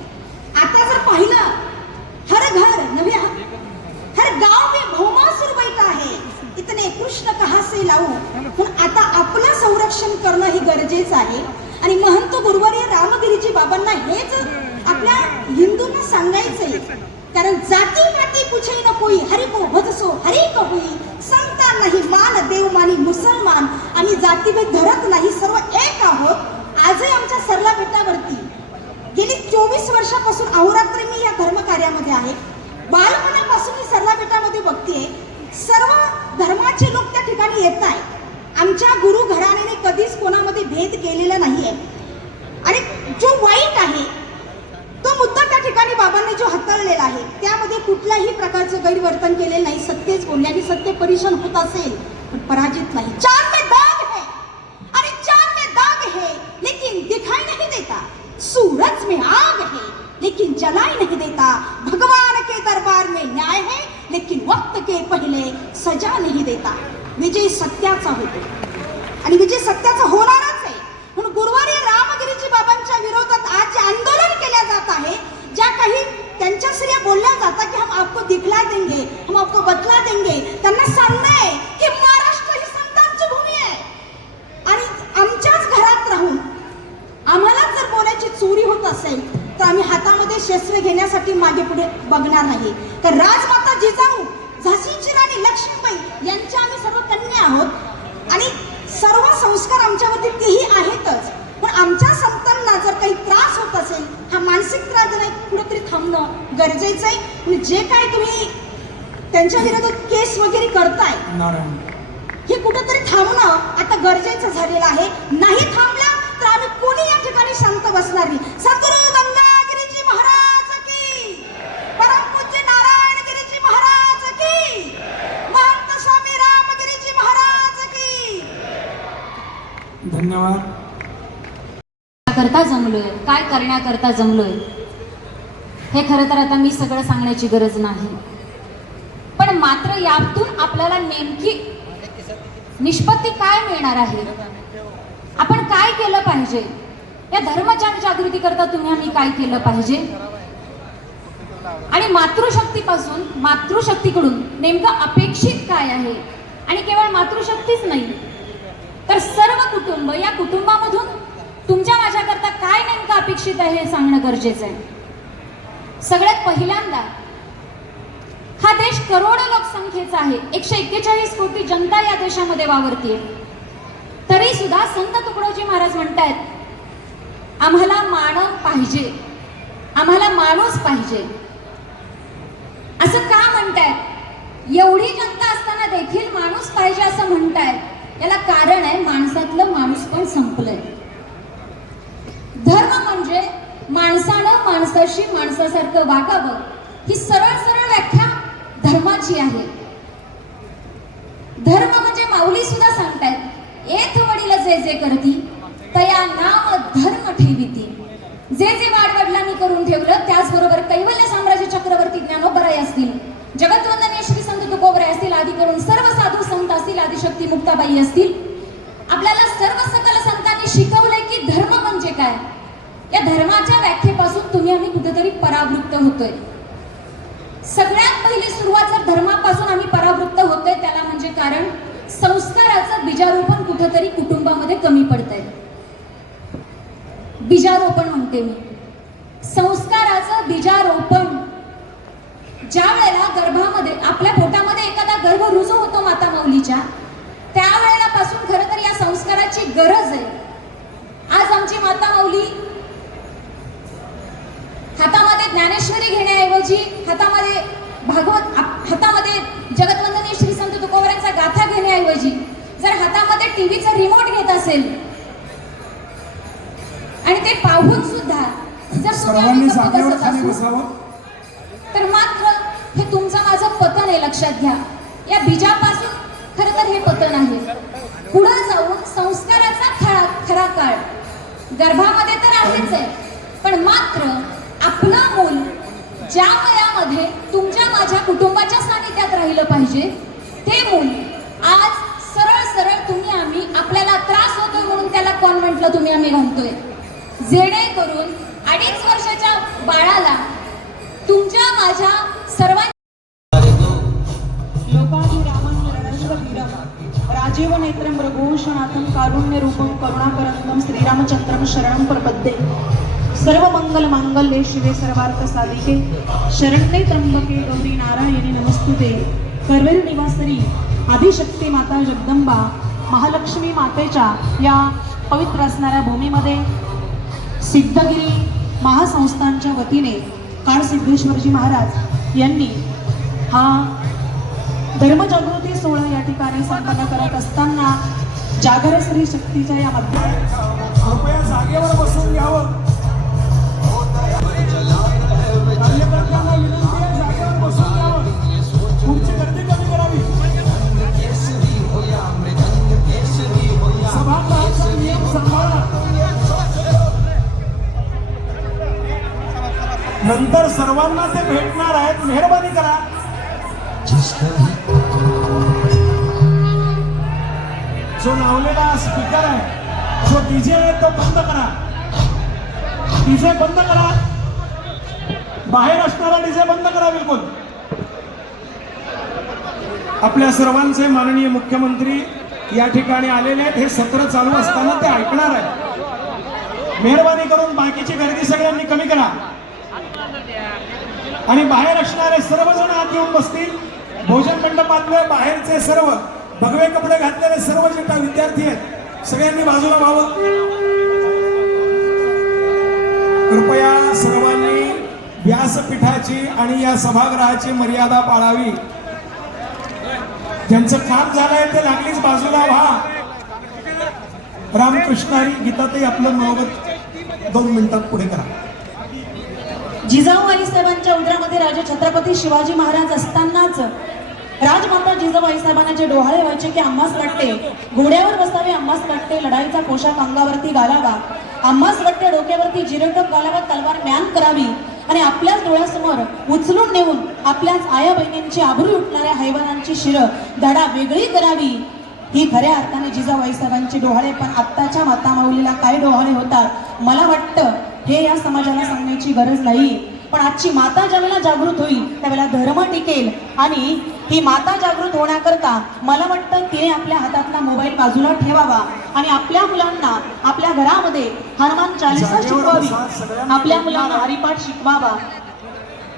आता जर पाहिलं, हर घर नव्हे हर गाव में भौमासुर बैठा है, इतने कृष्ण कहा से लावू. पण आता आपलं संरक्षण करणं हे गरजेचं आहे. आणि महंत गुरुवर्य रामगिरीजी बाबांना हेच आपल्या हिंदूंना सांगायचंय. कारण जाती पाती पूछे न कोई, हरि को भजसो हरि को होई. संता नाही मान देव मानी मुसलमान, आम्ही जातीभेद धरत नाही, सर्व एक आहोत. आजही आमच्या सरला बेटावरती गेली 24 वर्षापासून अहोरात्र मी या धर्मकार्यामध्ये आहे. बालपणापासून मी सरला बेटामध्ये बघतेय, सर्व धर्माचे लोक त्या ठिकाणी येत आहेत. आमच्या गुरु घराण्याने कधीच कोणामध्ये भेद केलेला नाहीये. आणि जो वाईट आहे तो मुद्दा त्या ठिकाणी बाबांनी जो हाताळलेला आहे त्यामध्ये कुठल्याही प्रकारचं गैरवर्तन केलेलं नाही. सत्यच बोलले आणि सत्य परीक्षण होत असेल पण पराजित नाही. चांद में दाग है, अरे चांद में दाग है लेकिन दिखाई नहीं देता. सूरज में आग है लेकिन जलाई नहीं देता. भगवान के दरबार में न्याय है लेकिन वक्त के पहले सजा नहीं देता. विजय सत्याचा होतो आणि विजय सत्याचा होणारच आहे. म्हणून गुरुवारी रामगिरीजी बाबांच्या विरोधात आज जे आंदोलन केल्या जात आहे, ज्या काही त्यांच्या स्त्रिया बोलल्या जातात की हम आपको दिखला देंगे, हम आपको बतला देंगे, त्यांना सांगणं आहे की महाराष्ट्र ही संतांची भूमी आहे आणि आमच्याच घरात राहून आम्हाला जर बोलायची चोरी बघणार नाही. कारण राजमाता जिजाऊ झाशीची राणी लक्ष्मीबाई यांच्या आम्ही सर्व कन्या आहोत आणि सर्व संस्कार आमच्यावरती तेही आहेतच. पण आमच्या संतांना जर काही त्रास होत असेल, हा मानसिक त्रास नाही, कुठेतरी थांबणं गरजेचं आहे. आणि जे काय तुम्ही त्यांच्या विरोधात केस वगैरे करताय, नारायण हे कुठेतरी थांबणं आता गरजेचं झालेलं आहे. नाही थांबलं तर आम्ही कोणी या ठिकाणी शांत बसणार नाही. सद्गुरु गंगागिरीजी महाराज की, परमपूज्य नारायणगिरीजी महाराज की, महंत स्वामी रामगिरीजी महाराज की. धन्यवाद. करता जमलोय, काय करण्याकरता जमलोय हे खरं तर आता मी सगळं सांगण्याची गरज नाही. पण मात्र यातून आपल्याला नेमकी निष्पत्ती काय मिळणार आहे, आपण काय केलं पाहिजे, या धर्मजागृती करता तुम्ही आम्ही काय केलं पाहिजे, आणि मातृशक्तीपासून मातृशक्तीकडून नेमकं अपेक्षित काय आहे. आणि केवळ मातृशक्तीच नाही तर सर्व कुटुंब, या कुटुंबामधून तुमच्या माझ्याकरता काय नेमकं अपेक्षित आहे हे सांगणं गरजेचं आहे. सगळ्यात पहिल्यांदा हा देश करोडो लोकसंख्येचा आहे. 141 कोटी जनता या देशामध्ये वावरतीये. तरी सुद्धा संत तुकडोजी महाराज म्हणतायत आम्हाला मानव पाहिजे, आम्हाला माणूस पाहिजे. असं का म्हणतायत? एवढी जनता असताना देखील माणूस पाहिजे असं म्हणतायत. याला कारण आहे, माणसातलं माणूस पण संपलंय. धर्म म्हणजे माणसानं माणसाशी माणसासारखं वागावं, ही सरळ सरळ व्याख्या धर्माची आहे. धर्म म्हणजे माऊली सुद्धा सांगतायत एथ वडील जे जे करती तया नाम धर्म ठेविती. जे जे वाडवडिलांनी करून ठेवलं त्याचबरोबर कैवल्य साम्राज्य चक्रवर्ती ज्ञानोबराय असतील, जगतवंदनीय श्री संत तुकोबराय असतील, आदी करून सर्व साधू संत असतील, आदिशक्ती मुक्ताबाई असतील, आपल्याला सर्व सकल संतांनी शिकवलंय की धर्म म्हणजे काय. या धर्माच्या व्याख्येपासून तुम्ही आम्ही कुठेतरी परावृत्त होतोय. सगळ्यात पहिली सुरुवात जर धर्मापासून आम्ही परावृत्त होतोय त्याला म्हणजे कारण संस्काराचं बीजारोपण कुठेतरी कुटुंबामध्ये कमी पडतंय. बीजारोपण म्हणते मी, संस्काराचं बीजारोपण. ज्या वेळेला गर्भामध्ये आपल्या पोटामध्ये एखादा गर्भ रुजू होतो माता माऊलीच्या, त्यावेळेला पासून खरं तर या संस्काराची गरज आहे. आज आमची माता माऊली हातामध्ये ज्ञानेश्वरी घेण्याऐवजी हातामध्ये भागवत, हातामध्ये जगतवंदनीय श्री संत तुकोबरायांचा गाथा घेण्याऐवजी जर हातामध्ये टीव्हीचा रिमोट घेत असेल आणि ते पाहून सुद्धा जर सर्वांनी जागेवर खाली बसावं, तर मात्र हे तुमचं माझं पतन आहे. लक्षात घ्या, या बीजापासून खरं तर हे पतन आहे. पुढे जाऊन संस्काराचा खरा काळ गर्भामध्ये तर आहेच आहे, पण मात्र आपलं मूल ज्या वयामध्ये तुमच्या माझ्या कुटुंबाच्या सानिध्यात राहिलं पाहिजे, ते मूल आज सरळ सरळ तुम्ही आम्ही आपल्याला त्रास होतोय म्हणून त्याला कॉन्व्हेंटला तुम्ही आम्ही घालतोय. जेणेकरून 2.5 वर्षाच्या बाळाला तुमच्या माझ्या सर्वांच्या राजीव नेत्रं मृगोषणाथं कारुण्य रूपं करुणाकरंदं श्रीरामचंद्रं शरणं प्रपद्ये. सर्व मंगल मांगल्ये शिवे सर्वार्थ साधिके शरण्ये त्र्यंबके गौरी नारायणी नमस्तुते. करवेर निवासरी आदिशक्ती माता जगदंबा महालक्ष्मी मातेच्या या पवित्र असणाऱ्या भूमीमध्ये सिद्धगिरी महासंस्थानच्या वतीने काळसिद्धेश्वरजी महाराज यांनी हा धर्मजागृती सोहळा या ठिकाणी संपन्न करत असताना जागर श्री शक्तीच्या या कृपया जागेवर बसून घ्यावं. कार्यकर्त्यांना विनंती आहे, जागेवर बसून घ्यावं. पुढची गर्दी कमी करावी. सभागृहाचा नियम सांभाळा. नंतर सर्वांना ते भेटणार आहेत, मेहरबानी करा. जो लावलेला स्पीकर आहे, जो डीजे आहे तो बंद करा. डीजे बंद करा. बाहेर असणारा डीजे बंद करा बिलकुल. आपल्या सर्वांचे माननीय मुख्यमंत्री या ठिकाणी आलेले आहेत. हे सत्र चालू असताना ते ऐकणार आहेत. मेहरबानी करून बाकीची गर्दी सगळ्यांनी कमी करा. आणि बाहेर असणारे सर्वजण आत येऊन बसतील. भोजन मंडपातले बाहेरचे सर्व भगवे कपडे घातलेले सर्व जे काही विद्यार्थी आहेत सगळ्यांनी बाजूला व्हावं. कृपया सर्वांनी व्यासपीठाची आणि या सभागृहाची मर्यादा पाळावी. ज्यांचं काम झालंय ते लागलीच बाजूला व्हा. रामकृष्ण हरी. गीताताई आपलं मनोगत 2 मिनिटात पुढे करा. जिजाऊ आईसाहेबांच्या उदरामध्ये राजे छत्रपती शिवाजी महाराज असतानाच राजमाता जिजाऊ आईसाहेबांना जे डोहाळे व्हायचे की आम्हास वाटते घोड्यावर बसावे, आम्हास वाटते लढाईचा पोशाख अंगावरती घालावा, आम्हास वाटते डोक्यावरती जिरटक घालावा, तलवार म्यान करावी आणि आपल्याच डोळ्यासमोर उचलून नेऊन आपल्याच आया बहिणींची आबरू उठणाऱ्या हैवानांची शिरं धडा वेगळी करावी. ही खऱ्या अर्थाने जिजाऊ आईसाहेबांची डोहाळे. पण आत्ताच्या मातामाऊलीला काय डोहाळे होतात मला वाटतं हे या समाजाला सांगण्याची गरज नाही. पण आजची माता ज्यावेळेला जागृत होईल त्यावेळेला धर्म टिकेल. आणि ही माता जागृत होण्याकरता मला वाटतं तिने आपल्या हातातला मोबाईल बाजूला ठेवावा आणि आपल्या मुलांना आपल्या घरामध्ये हनुमान चालीसा शिकवावी, आपल्या मुलांना हरिपाठ शिकवावा,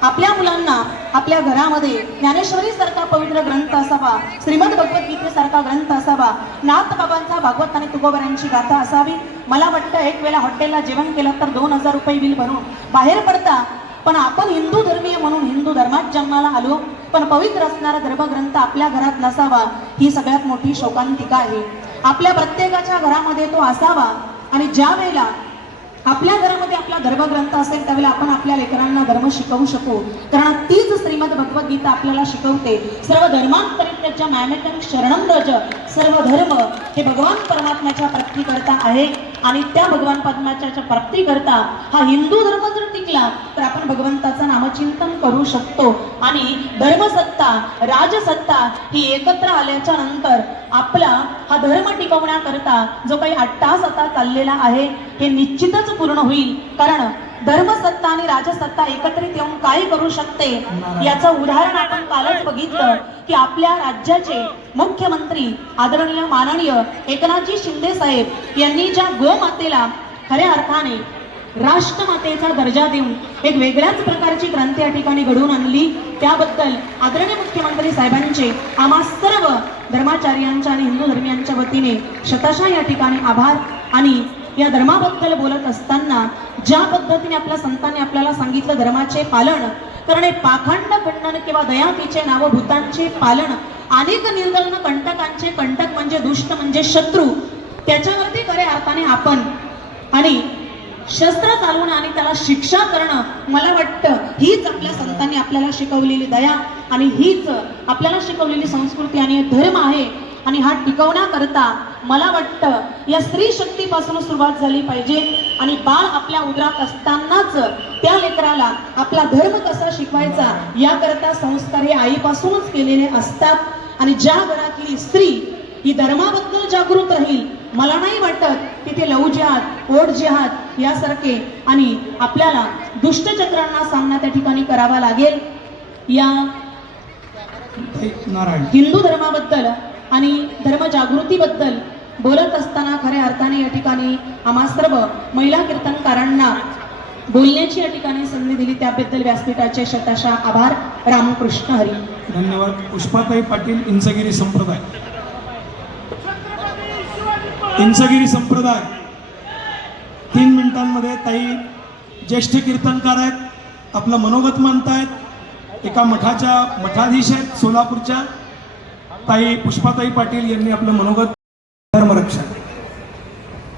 आपल्या मुलांना आपल्या घरामध्ये ज्ञानेश्वरी सारखा पवित्र ग्रंथ असावा, श्रीमद भगवद्गीतेसारखा ग्रंथ असावा, नाथ बाबांचा भागवत आणि तुकोबारांची गाथा असावी. मला वाटतं एक वेळा हॉटेलला जेवण केलं तर 2000 रुपये बिल भरून बाहेर पडता. पण आपण हिंदू धर्मीय म्हणून हिंदू धर्मात जन्माला आलो, पण पवित्र असणारा धर्मग्रंथ आपल्या घरात नसावा ही सगळ्यात मोठी शोकांतिका आहे. आपल्या प्रत्येकाच्या घरामध्ये तो असावा. आणि ज्या वेळेला आपल्या घरामध्ये आपला धर्मग्रंथ असेल त्यावेळेला आपण आपल्या लेकरांना धर्म शिकवू शकू. कारण तीच श्रीमद भगवद्गीता आपल्याला शिकवते सर्व धर्मांतरित्याच्या मायमेकं शरणं व्रज, सर्व धर्म हे भगवान परमात्म्याच्या प्राप्तीकरता आहे. आणि त्या भगवान परमात्म्याच्या प्राप्तीकरता हा हिंदू धर्म जर टिकला तर आपण भगवंताचं नामचिंतन करू शकतो. आणि धर्मसत्ता राजसत्ता ही एकत्र आल्याच्या नंतर आपला हा धर्म टिकवण्याकरता जो काही अट्टास आता चाललेला आहे हे निश्चितच पूर्ण होईल. कारण धर्मसत्ता आणि राजसत्ता एकत्रित येऊन काय करू शकते याचं उदाहरण आपण कालच बघितलं की आपल्या राज्याचे मुख्यमंत्री आदरणीय माननीय एकनाथजी शिंदे साहेब यांनी ज्या गोमातेला खऱ्या अर्थाने राष्ट्रमातेचा दर्जा देऊन एक वेगळ्याच प्रकारची क्रांती या ठिकाणी घडवून आणली त्याबद्दल आदरणीय मुख्यमंत्री साहेबांचे आम्हा सर्व धर्माचार्यांच्या आणि हिंदू धर्मियांच्या वतीने शतशः या ठिकाणी आभार. आणि या धर्माबद्दल बोलत असताना ज्या पद्धतीने आपल्या संतांनी आपल्याला सांगितलं धर्माचे पालन करणे, पाखंड खंडन किंवा दयातीचे नाव भूतांचे पालन, अनेक निर्दलन कंटकांचे कंटक म्हणजे दुष्ट म्हणजे शत्रू त्याच्यावरती खऱ्या अर्थाने आपण आणि शस्त्र चालवणं आणि त्याला शिक्षा करणं मला वाटतं हीच आपल्या संतांनी आपल्याला शिकवलेली दया आणि हीच आपल्याला शिकवलेली संस्कृती आणि धर्म आहे. आणि हा टिकवण्याकरता मला वाटतं या स्त्री शक्तीपासून सुरुवात झाली पाहिजे. आणि बाळ आपल्या उदरात असतानाच त्या लेकराला आपला धर्म कसा शिकवायचा याकरता संस्कार हे आईपासूनच केलेले असतात. आणि ज्या घरातली स्त्री ही धर्माबद्दल जागृत राहील मला नाही वाटत तिथे लव जिहाद ओढ जिहाद यासारखे आणि आपल्याला दुष्टचक्रांना सामना त्या ठिकाणी करावा लागेल. या हिंदू धर्माबद्दल आणि धर्मजागृतीबद्दल बोलत असताना खऱ्या अर्थाने या ठिकाणी आम्हा सर्व महिला कीर्तनकारांना बोलण्याची या ठिकाणी संधी दिली त्याबद्दल व्यासपीठाचे शतशः आभार. रामकृष्ण हरी. धन्यवाद. पुष्पाताई पाटील, इंचगिरी संप्रदाय. इंचगिरी संप्रदाय 3 मिनिटांमध्ये. ताई ज्येष्ठ कीर्तनकार आहेत, आपलं मनोगत मांडतायत. एका मठाधीश आहेत सोलापूरच्या ताई पुष्पाताई पाटील यांनी आपलं मनोगत. धर्मरक्षण.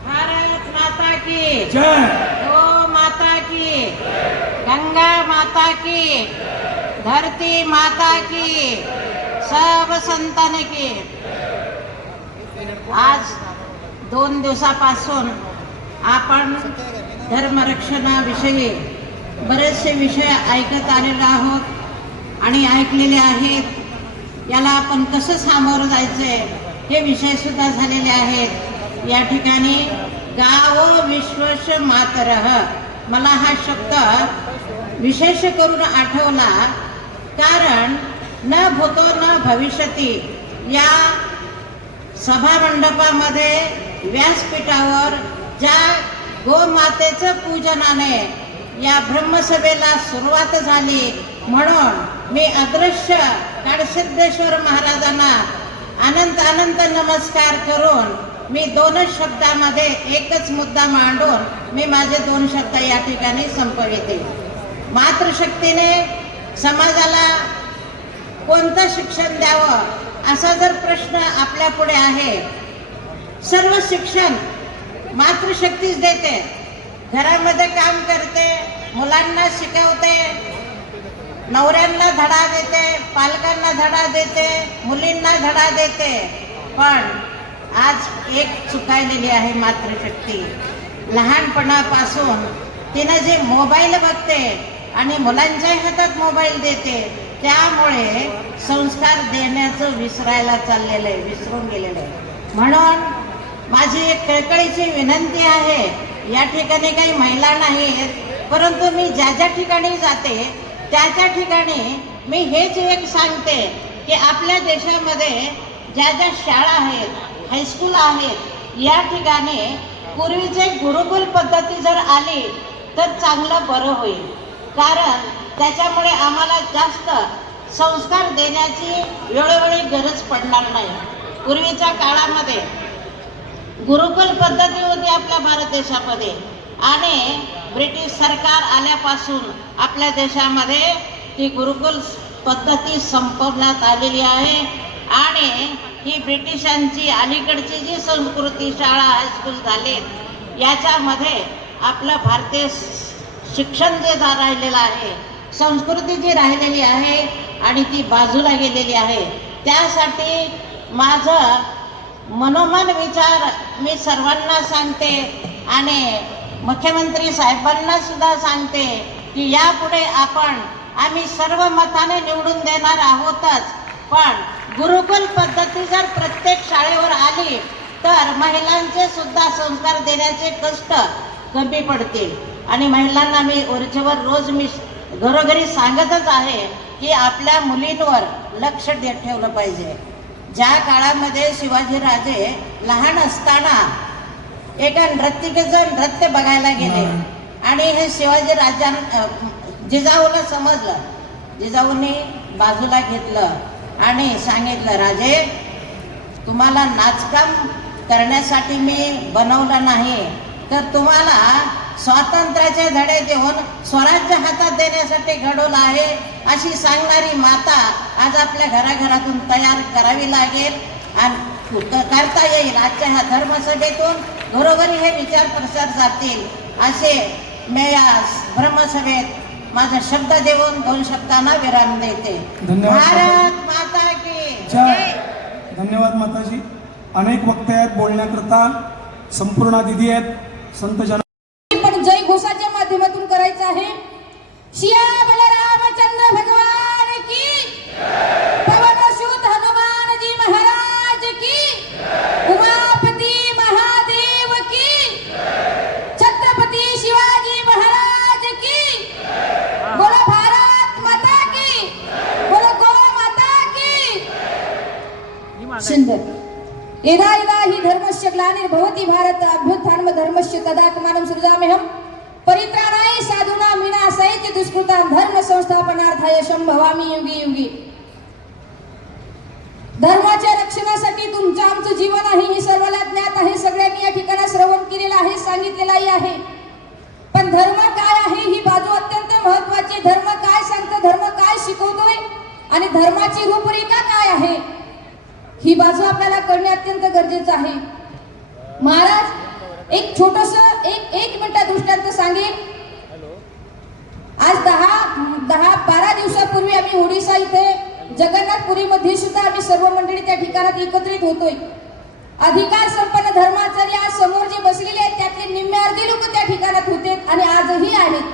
भारत माता की जय. गो माता की, गंगा माता की, धरती माता की, सब संतान की. आज 2 दिवसापासून आपण धर्मरक्षणाविषयी बरेचसे विषय ऐकत आलेलो आहोत आणि ऐकलेले आहेत. याला आपण कसं सामोरं जायचंय हे विषय सुद्धा झालेले आहेत. या ठिकाणी गावो विश्वस्य मातरः, मला हा शब्द विशेष करून आठवला कारण न भूतो न भविष्यती या सभामंडपामध्ये व्यासपीठावर ज्या गोमातेचं पूजनाने या ब्रह्मसभेला सुरुवात झाली म्हणून मी अदृश्य काडसिद्धेश्वर महाराजांना अनंत अनंत नमस्कार करून मी 2 शब्दामध्ये एकच मुद्दा मांडून मी माझे 2 शब्द या ठिकाणी संपविते. मातृशक्तीने समाजाला कोणतं शिक्षण द्यावं असा जर प्रश्न आपल्या पुढे आहे. सर्व शिक्षण मातृशक्तीच देते. घरामध्ये काम करते, मुलांना शिकवते, नवऱ्यांना धडा देते, पालकांना धडा देते, मुलींना धडा देते. पण आज एक चुकायलेली आहे मातृशक्ती. लहानपणापासून तिनं जे मोबाईल बघते आणि मुलांच्या हातात मोबाईल देते, त्यामुळे संस्कार देण्याचं विसरायला चाललेलं आहे, विसरून गेलेलं आहे. म्हणून माझी एक कळकळीची विनंती आहे. या ठिकाणी काही महिला नाहीत, परंतु मी ज्या ज्या ठिकाणी जाते त्या ठिकाणी मी हेच एक सांगते की आपल्या देशामध्ये ज्या ज्या शाळा आहेत, हायस्कूल आहेत, या ठिकाणी पूर्वीचे गुरुकुल पद्धती जर आली तर चांगलं बरं होईल. कारण त्याच्यामुळे आम्हाला जास्त संस्कार देण्याची वेळोवेळी गरज पडणार नाही. पूर्वीच्या काळामध्ये गुरुकुल पद्धती होती आपल्या भारत देशामध्ये आणि ब्रिटिश सरकार आल्यापासून आपल्या देशामध्ये ती गुरुकुल पद्धती संपवण्यात आलेली आहे. आणि ही ब्रिटिशांची अलीकडची जी संस्कृती, शाळा, हायस्कूल झाले, याच्यामध्ये आपलं भारतीय शिक्षण जे राहिलेलं आहे, संस्कृती जी राहिलेली आहे आणि ती बाजूला गेलेली आहे. त्यासाठी माझं मनोमन विचार मी सर्वांना सांगते आणि मुख्यमंत्री साहेबांना सुद्धा सांगते की यापुढे आम्ही सर्व मताने निवडून देणार आहोतच, पण गुरुकुल पद्धती जर प्रत्येक शाळेवर आली तर महिलांचे सुद्धा संस्कार देण्याचे कष्ट कमी पडतील. आणि महिलांना मी वरचेवर रोज मी घरोघरी सांगतच आहे की आपल्या मुलींवर लक्ष ठेवलं पाहिजे. ज्या काळामध्ये शिवाजीराजे लहान असताना एका नर्तिकेचं नृत्य बघायला गेले आणि हे जिजाऊला समजलं. जिजाऊने बाजूला घेतलं आणि सांगितलं, राजे, तुम्हाला नाचकाम करण्यासाठी मी बनवलं नाही, तर तुम्हाला स्वातंत्र्याचे धडे देऊन स्वराज्य हातात देण्यासाठी घडवलं आहे. अशी सांगणारी माता आज आपल्या घराघरातून तयार करावी लागेल आणि करता येईल. आजच्या ह्या धर्मसभेतून घरोघरी हे विचार प्रसार जातील असे मी या ब्रह्मसभेत माझा शब्द देऊन 2 शब्दांना विराम देते. धन्यवाद. भारत माता की जय. धन्यवाद माताजी. अनेक वक्ते आहेत बोलण्याकरता, संपूर्ण दिदी आहेत, संत जन. पण जय घोषाच्या माध्यमातून करायचं आहे. सिया बलरामचंद्र भगवान की, पवनसुत हनुमान जी महाराज की, उमापती महादेव की, छत्रपती शिवाजी महाराज की, बोलो भारत माता की, बोलो गौ माता की. सुंदर. यदा यदा हि धर्मस्य ग्लानिर्भवति भारत अभ्युत्थानं धर्मस्य तदात्मानं सृजाम्यहम् परित्राणाय साधूनां विनाशाय च दुष्कृतां धर्म संस्थापनार्थाय संभवामि युगे युगे. धर्माच्या रक्षणासाठी तुमचं आमचं जीवन आहे हे सर्वांना ज्ञात आहे. सगळ्यांनी या ठिकाणी श्रवण केलेलं आहे, सांगितलेलंही आहे. पण धर्म काय आहे ही बाजू अत्यंत महत्त्वाची. धर्म काय सांगतो, धर्म काय शिकवतोय आणि धर्माची रूपरेखा काय आहे ही बाजू आपल्याला कळणे अत्यंत गरजेचं आहे. महाराज एक छोटंसं एक मिनिटा दृष्टांत सांगेन. आज 10-12 दिवसापूर्वी आम्ही ओडिसा इथे जगन्नाथपुरीमध्ये सुद्धा आम्ही सर्व मंडळी त्या ठिकाणात एकत्रित होतोय. अधिकार संपन्न धर्माचार्य आज समोर जे बसलेले आहेत त्यातले निम्मे अर्धे लोक त्या ठिकाणात होते आणि आजही आहेत.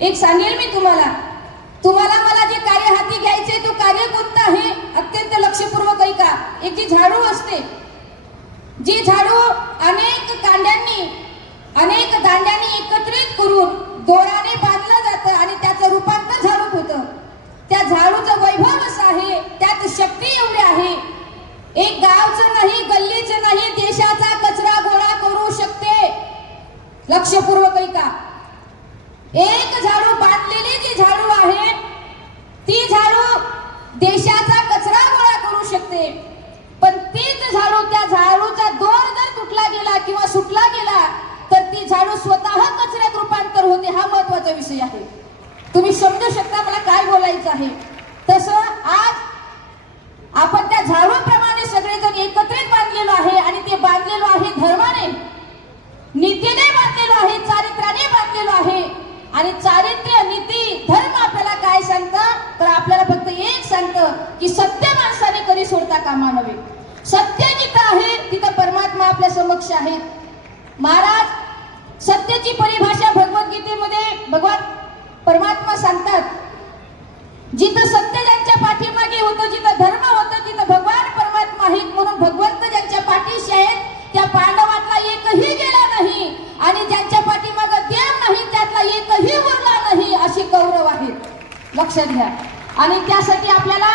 एक सांगेल मी तुम्हाला मला जे कार्य हाती घ्यायचे तो कार्य कोणतं आहे अत्यंत लक्षपूर्वक ऐका. एक जी झाडू असते, जी झाडू अनेक दांड्यांनी एकत्रित करून दोराने बांधलं जातं आणि त्याचं रूपांतर झाडूत होतं. त्या झाडूचं वैभव असं आहे, त्यात शक्ती एवढी आहे. एक गावचं नाही, गल्लीचं नाही, देशाचा कचरा गोळा करू शकते. लक्षपूर्वक ऐका. एक झाडू बांधलेली जी झाडू आहे झाडूचा दोर जर तुटला गेला किंवा सुटला गेला तर ती झाडू स्वतः कचऱ्यात रूपांतर होते, हा महत्वाचा विषय आहे. तुम्ही समजू शकता मला काय बोलायचं आहे. तसं आज आपण त्या झाडूप्रमाणे सगळेजण एकत्रित बांधलेलो आहे आणि ते बांधलेलो आहे धर्माने, नीतीने बांधलेलो आहे, चारित्र्याने बांधलेलो आहे. आणि चारित्र्य, नीती, धर्म आपल्याला काय सांगतं तर आपल्याला फक्त एक सांगतं की सत्य माणसाने कधी सोडता कामा नये. सत्य जिथं आहे तिथं परमात्मा आपल्या समक्ष आहेत. महाराज सत्याची परिभाषा भगवद्गीतेमध्ये भगवान परमात्मा सांगतात, जिथं सत्य ज्यांच्या पाठीमागे होतं, जिथं धर्म होतं तिथं भगवान परमात्मा आहेत. म्हणून भगवंत ज्यांच्या पाठीशी आहेत त्या पांडवातला एकही गेला नाही आणि ज्यांच्या पाठीमागे देव नाही त्यातला एकही उरला नाही, असे कौरव आहेत. लक्षात घ्या. आणि त्यासाठी आपल्याला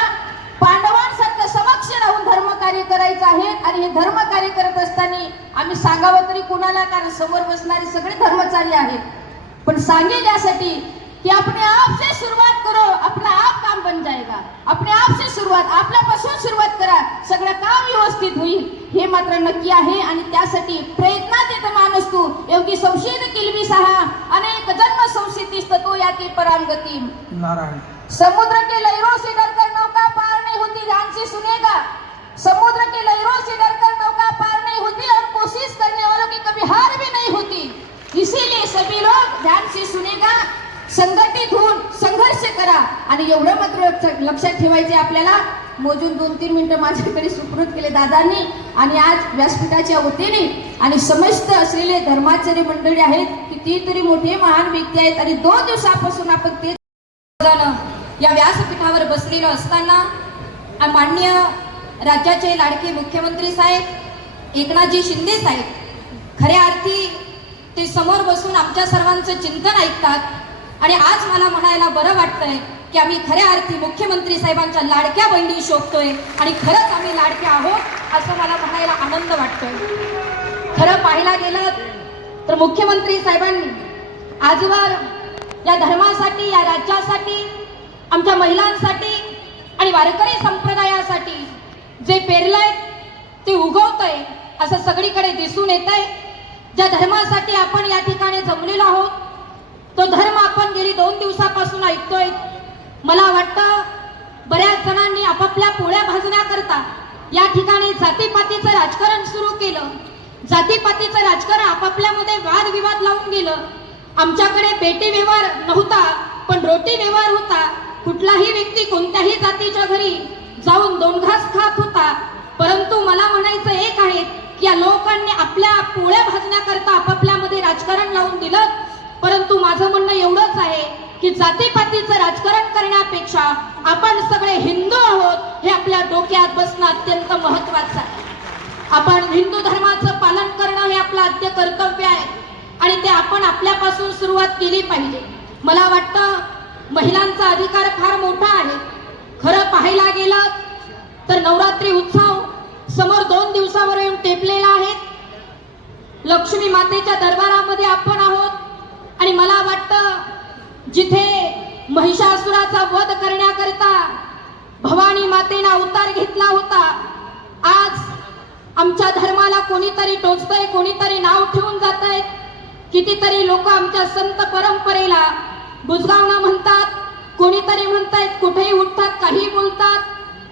पांडवांसारखं समक्ष राहून धर्म कार्य करायचं आहे. आणि हे धर्म कार्य करत असताना आम्ही सांगावं तरी कुणाला, कारण समोर बसणारे सगळे धर्मचारी आहेत. पण सांगेल यासाठी कि अपने आप से शुरुआत करो, अपना आप काम बन जाएगा. अपने आप से सुरुवात, आपल्यापासून सुरुवात करा, सगळं काम व्यवस्थित होईल हे मात्र नक्की आहे. आणि त्यासाठी प्रयत्नात येत माणूस तू योगी संशयित किलबी सहा अनेक जन्म संशयित तो या की परांगती. नारायण. समुद्र के लहरों से डरकर नौका पार नहीं होती, ध्यान से सुनेगा. समुद्र के लहरों से डरकर नौका पार नहीं होती और कोशिश करने वालों की कभी हार भी नहीं होती. इसीलिए सभी लोग ध्यान से सुनेगा, संघटित होऊन संघर्ष करा. आणि एवढं मात्र लक्षात ठेवायचे आपल्याला. मोजून 2-3 मिनिटं माझ्याकडे सुपूर्द केले दादांनी. आणि आज व्यासपीठाच्या वतीने आणि समस्त असलेले धर्माचार्य मंडळी आहेत, कितीतरी मोठे महान व्यक्ती आहेत. आणि 2 दिवसापासून आपण ते या व्यासपीठावर बसलेलो असताना माननीय राज्याचे लाडके मुख्यमंत्री साहेब एकनाथजी शिंदे साहेब खऱ्या अर्थी ते समोर बसून आमच्या सर्वांचं चिंतन ऐकतात. आणि आज मला म्हणायला बरं वाटतंय की आम्ही खऱ्या अर्थी मुख्यमंत्री साहेबांच्या लाडक्या बहिणी शोभतोय आणि खरंच आम्ही लाडक्या आहोत असं मला म्हणायला आनंद वाटतोय. खरं पाहायला गेलं तर मुख्यमंत्री साहेबांनी आजवर या धर्मासाठी, या राज्यासाठी, आमच्या महिलांसाठी आणि वारकरी संप्रदायासाठी जे पेरलंय ते उगवतंय असं सगळीकडे दिसून येतंय. ज्या धर्मासाठी आपण या ठिकाणी जमलेलो आहोत तो धर्म आपण गेली 2 दिवसापासून ऐकतोय. मला वाटतं बऱ्याच जणांनी आपापल्या पोळ्या भाजण्याकरता या ठिकाणी जातीपातीचं राजकारण सुरू केलं. जातीपातीचं राजकारण आपापल्यामध्ये वादविवाद लावून गेलं. आमच्याकडे बेटी व्यवहार नव्हता पण रोटी व्यवहार होता. कुठलाही व्यक्ती कोणत्याही जातीच्या घरी जाऊन 2 घास खात होता. परंतु मला म्हणायचं एक आहे की या लोकांनी आपल्या पोळ्या भाजण्याकरता आपापल्यामध्ये राजकारण लावून दिलं. परंतु माझं म्हणणं एवढंच आहे की जातीपातीचं राजकारण करण्यापेक्षा आपण सगळे हिंदू आहोत हे आपल्या डोक्यात बसणं अत्यंत महत्वाचं आहे. आपण हिंदू धर्माचं पालन करणं हे आपलं आद्य कर्तव्य आहे आणि ते आपण आपल्यापासून सुरुवात केली पाहिजे. मला वाटतं महिलांचा अधिकार फार मोठा आहे. खरं पाहायला गेलं तर नवरात्री उत्सव समोर 2 दिवसावर येऊन टेपलेला आहे. लक्ष्मी मातेच्या दरबारामध्ये आपण आहोत आणि मला वाटतं जिथे महिषासुराचा वध करण्याकरता भवानी मातेने अवतार घेतला होता, आज आमच्या धर्माला कोणीतरी टोचतंय, कोणीतरी नाव ठेवून जात आहेत. कितीतरी लोक आमच्या संत परंपरेला बुजगावणं म्हणतात, कोणीतरी म्हणतायत कुठेही उठतात, काही बोलतात.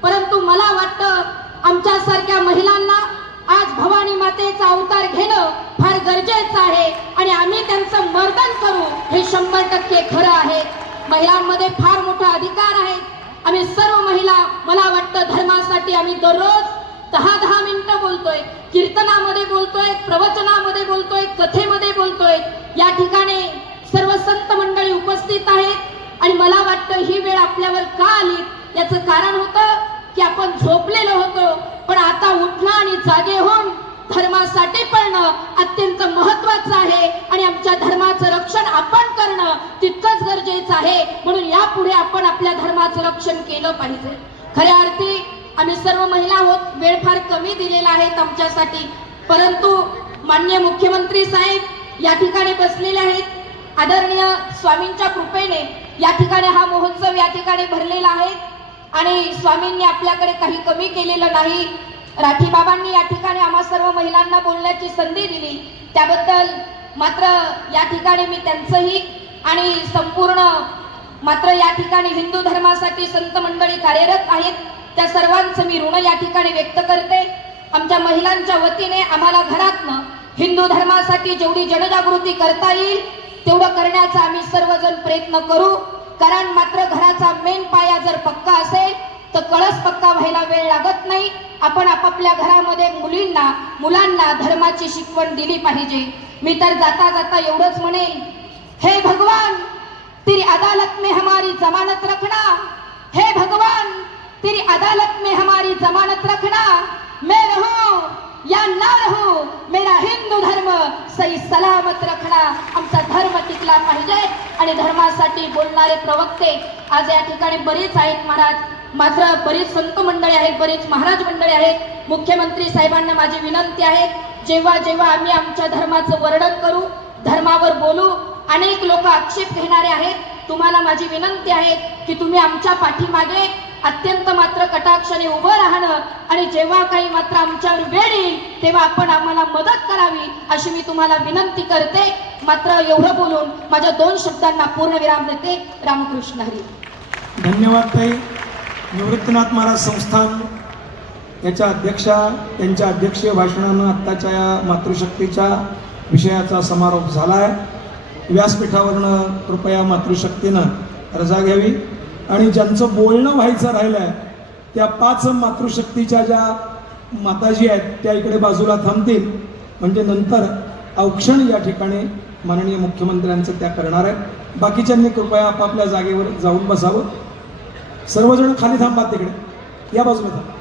परंतु मला वाटतं आमच्यासारख्या महिलांना आज भवानी मातेचा अवतार घेणं फार गरजेचं आहे आणि आम्ही त्यांचं मर्दन करू हे 100% खरं आहे. महिलांमध्ये फार मोठा अधिकार आहे. आम्ही सर्व महिला मला वाटतं धर्मासाठी आम्ही दररोज 10-10 मिनिटं बोलतोय, कीर्तनामध्ये बोलतोय, प्रवचनामध्ये बोलतोय, कथेमध्ये बोलतोय. या ठिकाणी सर्व संत मंडळी उपस्थित आहेत आणि मला वाटतं ही वेळ आपल्यावर का आली याचं कारण होतं की आपण झोपलेलो होतो. पण आता उठणं आणि जागे होऊन धर्मासाठी पळणं अत्यंत महत्वाचं आहे आणि आमच्या धर्माचं रक्षण आपण करणं तितकंच गरजेचं आहे. म्हणून यापुढे आपण आपल्या धर्माचं रक्षण केलं पाहिजे. खऱ्या अर्थी आम्ही सर्व महिला आहोत. वेळ फार कमी दिलेला आहे आमच्यासाठी. परंतु माननीय मुख्यमंत्री साहेब या ठिकाणी बसलेले आहेत. आदरणीय स्वामींच्या कृपेने या ठिकाणी हा महोत्सव या ठिकाणी भरलेला आहे आणि स्वामींनी आपल्याकडे काही कमी केलेलं नाही. राठीबाबांनी या ठिकाणी आम्हा सर्व महिलांना बोलण्याची संधी दिली, त्याबद्दल मात्र या ठिकाणी मी त्यांचंही आणि संपूर्ण मात्र या ठिकाणी हिंदू धर्मासाठी संत मंडळी कार्यरत आहेत त्या सर्वांचं मी ऋण या ठिकाणी व्यक्त करते. आमच्या महिलांच्या वतीने आम्हाला घरातनं हिंदू धर्मासाठी जेवढी जनजागृती करता येईल तेवढं करण्याचा आम्ही सर्वजण प्रयत्न करू. कारण मात्र घराचा मेन पाया जर पक्का असेल तर कळस पक्का व्हायला वेळ लागत नाही. आपण आपापल्या घरामध्ये मुलांना धर्माची शिकवण दिली पाहिजे. मी तर जाता जाता एवढंच म्हणेन, हे भगवान तेरी अदालत में हमारी जमानत रखना, हे भगवान तेरी अदालत में हमारी जमानत रखना, मैं रहूं या ना रहूं मेरा हिंदू धर्म सही सलामत रखना. आमचा धर्म टिकला पाहिजे आणि धर्मासाठी बोलणारे प्रवक्ते आज या ठिकाणी बरेच आहेत महाराज, मात्र बरीच संत मंडळी आहेत, बरीच महाराज मंडळी आहेत. मुख्यमंत्री साहेबांना माझी विनंती आहे, जेव्हा जेव्हा आम्ही आमच्या धर्माचं वर्णन करू, धर्मावर बोलू, अनेक लोक आक्षेप घेणारे आहेत. तुम्हाला माझी विनंती आहे की तुम्ही आमच्या पाठीमागे अत्यंत मात्र कटाक्षाने उभं राहणं आणि जेव्हा काही मात्र आमच्यावर वेळ येईल तेव्हा आपण आम्हाला मदत करावी अशी मी तुम्हाला विनंती करते. मात्र एवढं बोलून माझ्या 2 शब्दांना पूर्ण विराम देते. रामकृष्ण हरी. धन्यवाद ताई. निवृत्तीनाथ महाराज संस्थान याच्या अध्यक्षा त्यांच्या अध्यक्षीय भाषणानं आत्ताच्या या मातृशक्तीच्या विषयाचा समारोप झाला आहे. व्यासपीठावरनं कृपया मातृशक्तीनं रजा घ्यावी आणि ज्यांचं बोलणं व्हायचं राहिलं आहे त्या 5 मातृशक्तीच्या ज्या माताजी आहेत त्या इकडे बाजूला थांबतील, म्हणजे नंतर औक्षण या ठिकाणी माननीय मुख्यमंत्र्यांचं त्या करणार आहेत. बाकीच्यांनी कृपया आपापल्या जागेवर जाऊन बसावं. सर्वजण खाली थांबा, तिकडे या बाजूला थांबा.